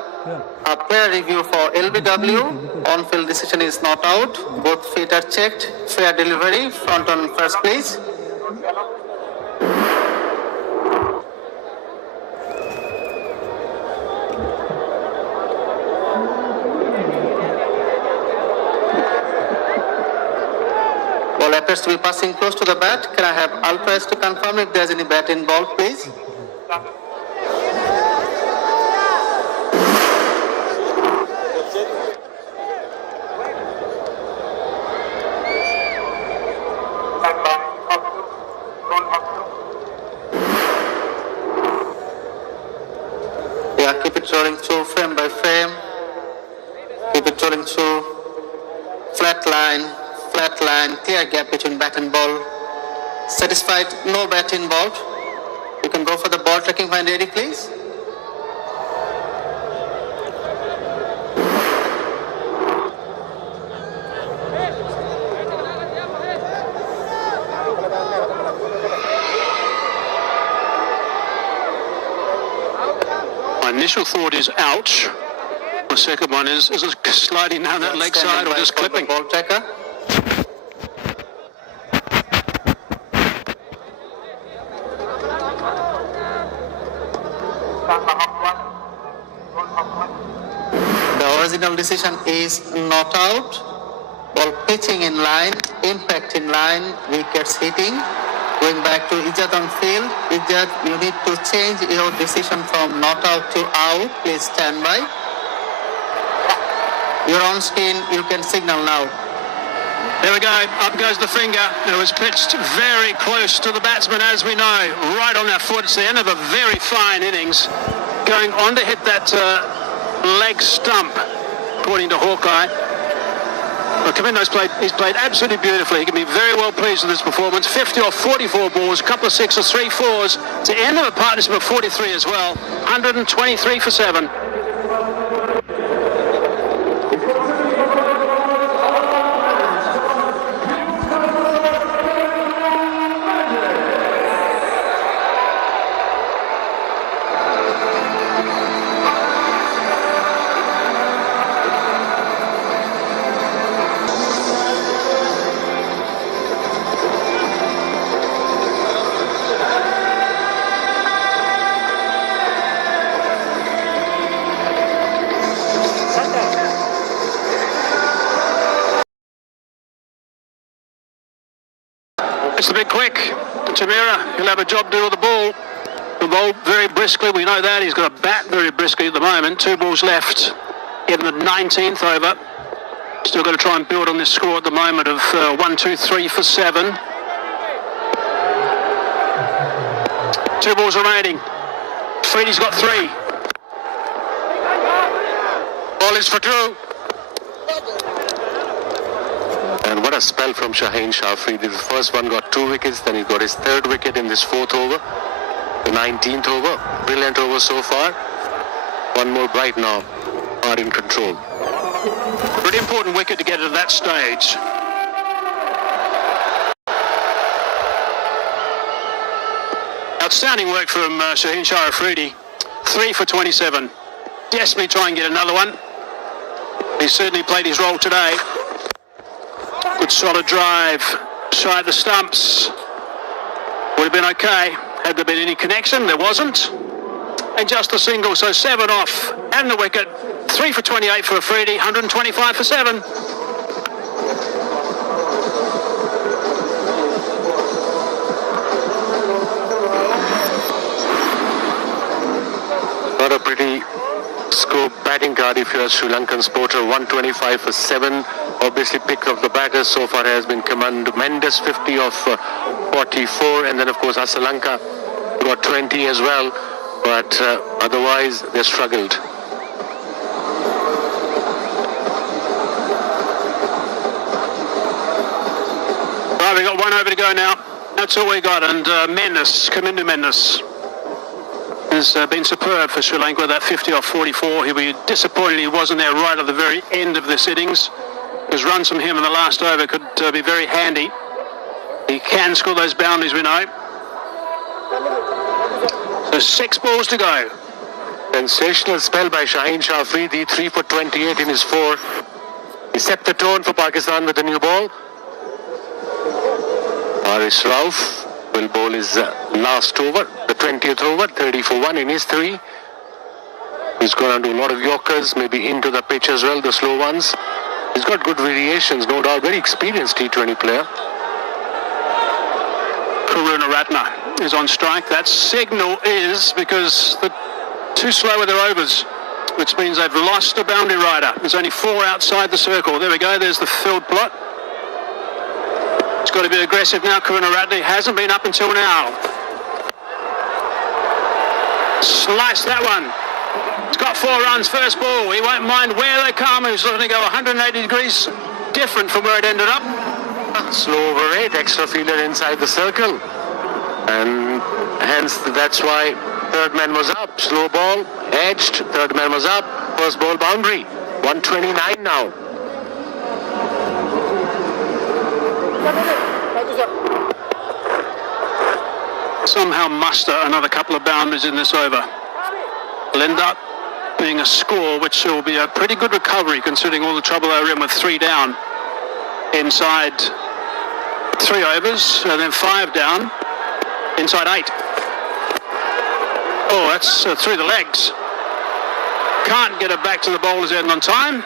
a player review for LBW. On-field decision is not out. Both feet are checked. Fair delivery. Front on first place. Ball appears to be passing close to the bat. Can I have umpires to confirm if there is any bat involved, please? Yeah, keep it rolling through frame by frame. Keep it rolling through. Flat line, clear gap between bat and ball. Satisfied, no bat involved. You can go for the ball tracking when ready, please. My initial thought is ouch. The second one is it sliding down that leg side or just clipping? Ball tracker. The original decision is not out. Ball pitching in line, impact in line, wickets hitting. Going back to Ijat on field. Ijat, you need to change your decision from not out to out. Please stand by. You're on screen, you can signal now. There we go, up goes the finger. It was pitched very close to the batsman, as we know, right on that foot. It's the end of a very fine innings. Going on to hit that leg stump, according to Hawkeye. Well, Comindo's he's played absolutely beautifully. He can be very well pleased with his performance. 50 off 44 balls, a couple of 6s, 3 4s. To end of a partnership of 43 as well. 123 for 7. It's a bit quick. Tamira, he'll have a job to do with the ball. The ball very briskly, we know that. He's got a bat very briskly at the moment. 2 balls left in the 19th over. Still got to try and build on this score at the moment of 1, 2, 3 for 7. 2 balls remaining. Freedy's got 3. Ball is for 2. And what a spell from Shaheen Shah Afridi. The first one got 2 wickets, then he got his 3rd wicket in this 4th over. The 19th over. Brilliant over so far. One more bright now. Are in control. Pretty important wicket to get to that stage. Outstanding work from Shaheen Shah Afridi. 3 for 27. Desperately try and get another one. He certainly played his role today. Good solid drive. Shy at the stumps. Would have been okay. Had there been any connection? There wasn't. And just a single, so 7 off. And the wicket. 3 for 28 for Afridi. 125 for 7. Not a pretty score batting card if you're a Sri Lankan supporter. 125 for 7. Obviously pick of the batters so far has been Mendes 50 of 44, and then of course Asalanka got 20 as well, but otherwise they struggled. Right, we've got 1 over to go now. That's all we got, and Mendes, Kamindu Mendes, has been superb for Sri Lanka with that 50 off 44. He'll be disappointed he wasn't there right at the very end of this innings, because runs from him in the last over could be very handy. He can score those boundaries, we know. So 6 balls to go. Sensational spell by Shaheen Shah Afridi, 3 for 28 in his 4. He set the tone for Pakistan with the new ball. Haris Rauf will bowl his last over, the 20th over, 30 for 1 in his 3. He's gone on to a lot of Yorkers, maybe into the pitch as well, the slow ones. He's got good variations, no doubt, very experienced T20 player. Karunaratne is on strike. That signal is because they're too slow with their overs, which means they've lost a boundary rider. There's only 4 outside the circle. There we go, there's the field plot. It's got to be aggressive now. Karunaratne hasn't been up until now. Slice that one. It's got 4 runs, first ball. He won't mind where they come. He's looking to go 180 degrees different from where it ended up. Slow over 8, extra fielder inside the circle. And hence that's why 3rd man was up. Slow ball, edged, 3rd man was up. First ball boundary. 129 now. Somehow muster another couple of boundaries in this over. Will end up being a score which will be a pretty good recovery considering all the trouble they were in with 3 down inside 3 overs, and then 5 down inside 8. Oh, that's through the legs. Can't get it back to the bowler's end on time.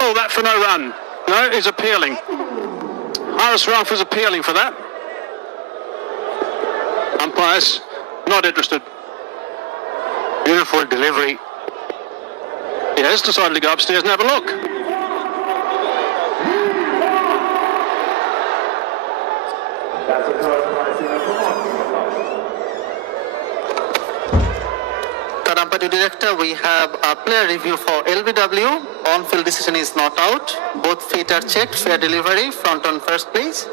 Oh, that for no run. No, he's appealing. Haris Rauf is appealing for that. Umpires not interested. Beautiful delivery. He has decided to go upstairs and have a look. Third umpire director, we have a player review for LBW. On-field decision is not out. Both feet are checked. Fair delivery. Front on first, please.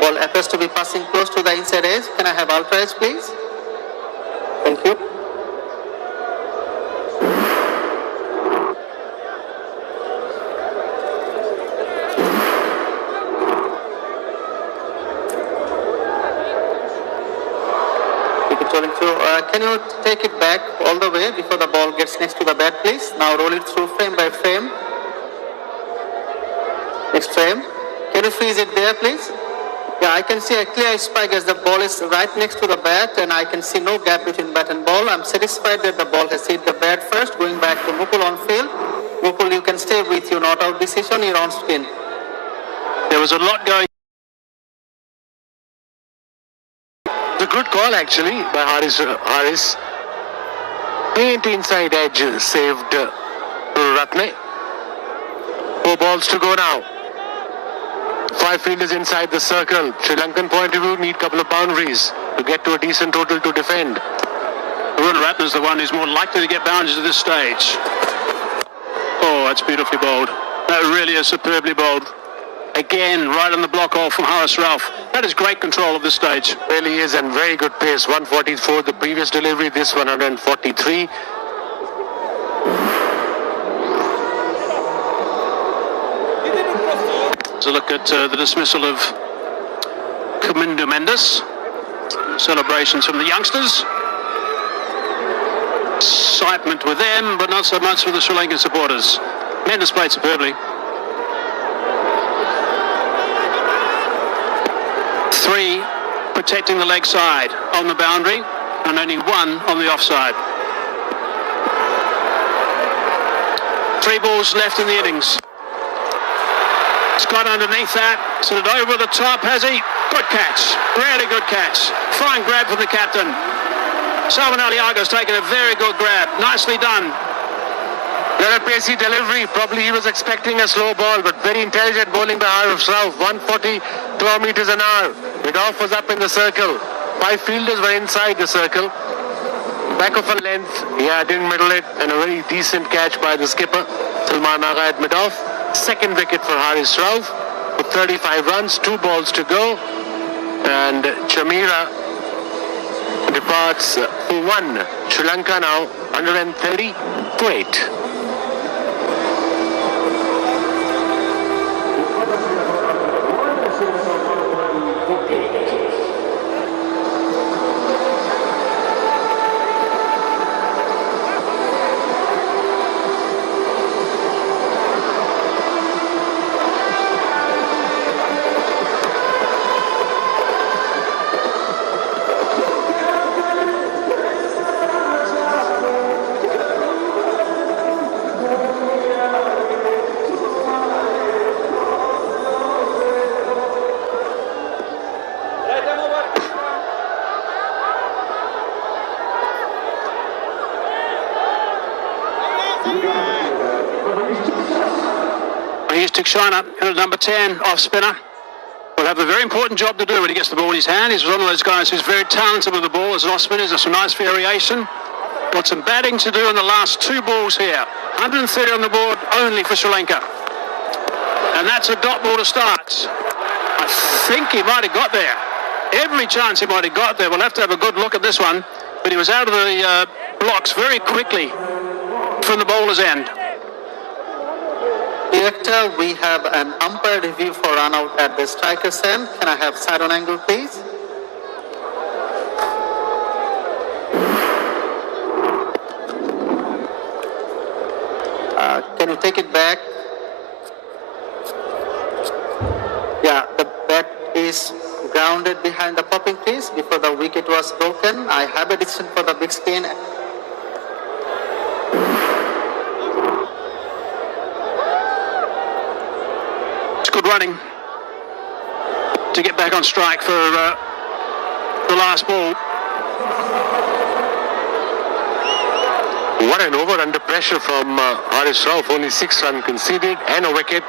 Ball appears to be passing close to the inside edge. Can I have ultra edge, please? Thank you. Can you take it back all the way before the ball gets next to the bat, please? Now roll it through frame by frame. Next frame. Can you freeze it there, please? Yeah, I can see a clear spike as the ball is right next to the bat, and I can see no gap between bat and ball. I'm satisfied that the ball has hit the bat first. Going back to Mukul on field. Mukul, you can stay with your not out decision. You're on spin. There was a lot going. It's a good call actually by Harris. Faint inside edge saved Ratne. 4 balls to go now. 5 fielders inside the circle. Sri Lankan point of view need a couple of boundaries to get to a decent total to defend. Arun Ratne is the one who's more likely to get boundaries at this stage. Oh, that's beautifully bowled. That really is superbly bowled. Again, right on the block hole from Haris Rauf. That is great control of this stage. Really is, and very good pace. 144 the previous delivery, this 143. So look at the dismissal of Kamindu Mendes. Celebrations from the youngsters. Excitement with them, but not so much with the Sri Lankan supporters. Mendes played superbly. 3 protecting the leg side on the boundary, and only 1 on the offside. 3 balls left in the innings. Scott underneath that, sent it over the top, has he? Good catch, really good catch. Fine grab from the captain. Salman Aliaga's taken a very good grab, nicely done. Very pacey delivery, probably he was expecting a slow ball, but very intelligent bowling by Haris Rauf. 140 kilometers an hour. Mid-off was up in the circle. 5 fielders were inside the circle. Back of a length, didn't middle it, and a very decent catch by the skipper, Salman Agha at mid-off. Second wicket for Haris Rauf with 35 runs, 2 balls to go, and Chamira departs for 1. Sri Lanka now 130 to 8. Here's Tikshana at number 10, off spinner. Will have a very important job to do when he gets the ball in his hand. He's one of those guys who's very talented with the ball as an off spinner. There's some nice variation. Got some batting to do in the last 2 balls here. 130 on the board only for Sri Lanka. And that's a dot ball to start. I think he might have got there. Every chance he might have got there. We'll have to have a good look at this one. But he was out of the blocks very quickly from the bowler's end. Director, we have an umpire review for run out at the striker's end. Can I have side on angle, please? Can you take it back? Yeah, the bat is grounded behind the popping crease before the wicket was broken. I have a decision for the big screen. Good running to get back on strike for the last ball. What an over under pressure from Haris Rauf. Only 6 runs conceded and a wicket.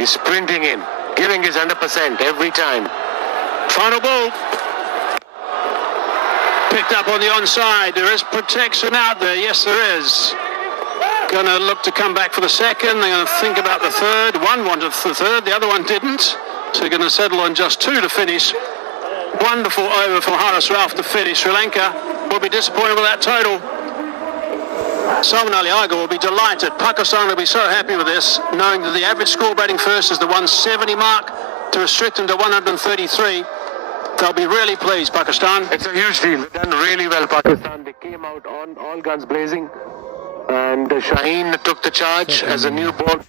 He's sprinting in, giving his 100% every time. Final ball. Picked up on the onside. There is protection out there. Yes, there is. Going to look to come back for the second. They're going to think about the third. One wanted the third, the other one didn't. So they're going to settle on just 2 to finish. Wonderful over from Haris Rauf to finish. Sri Lanka will be disappointed with that total. Salman Aliaga will be delighted. Pakistan will be so happy with this, knowing that the average score batting first is the 170 mark. To restrict them to 133, they'll be really pleased, Pakistan. It's a huge deal. They've done really well, Pakistan. They came out on all guns blazing. And Shaheen took the charge as a new ball.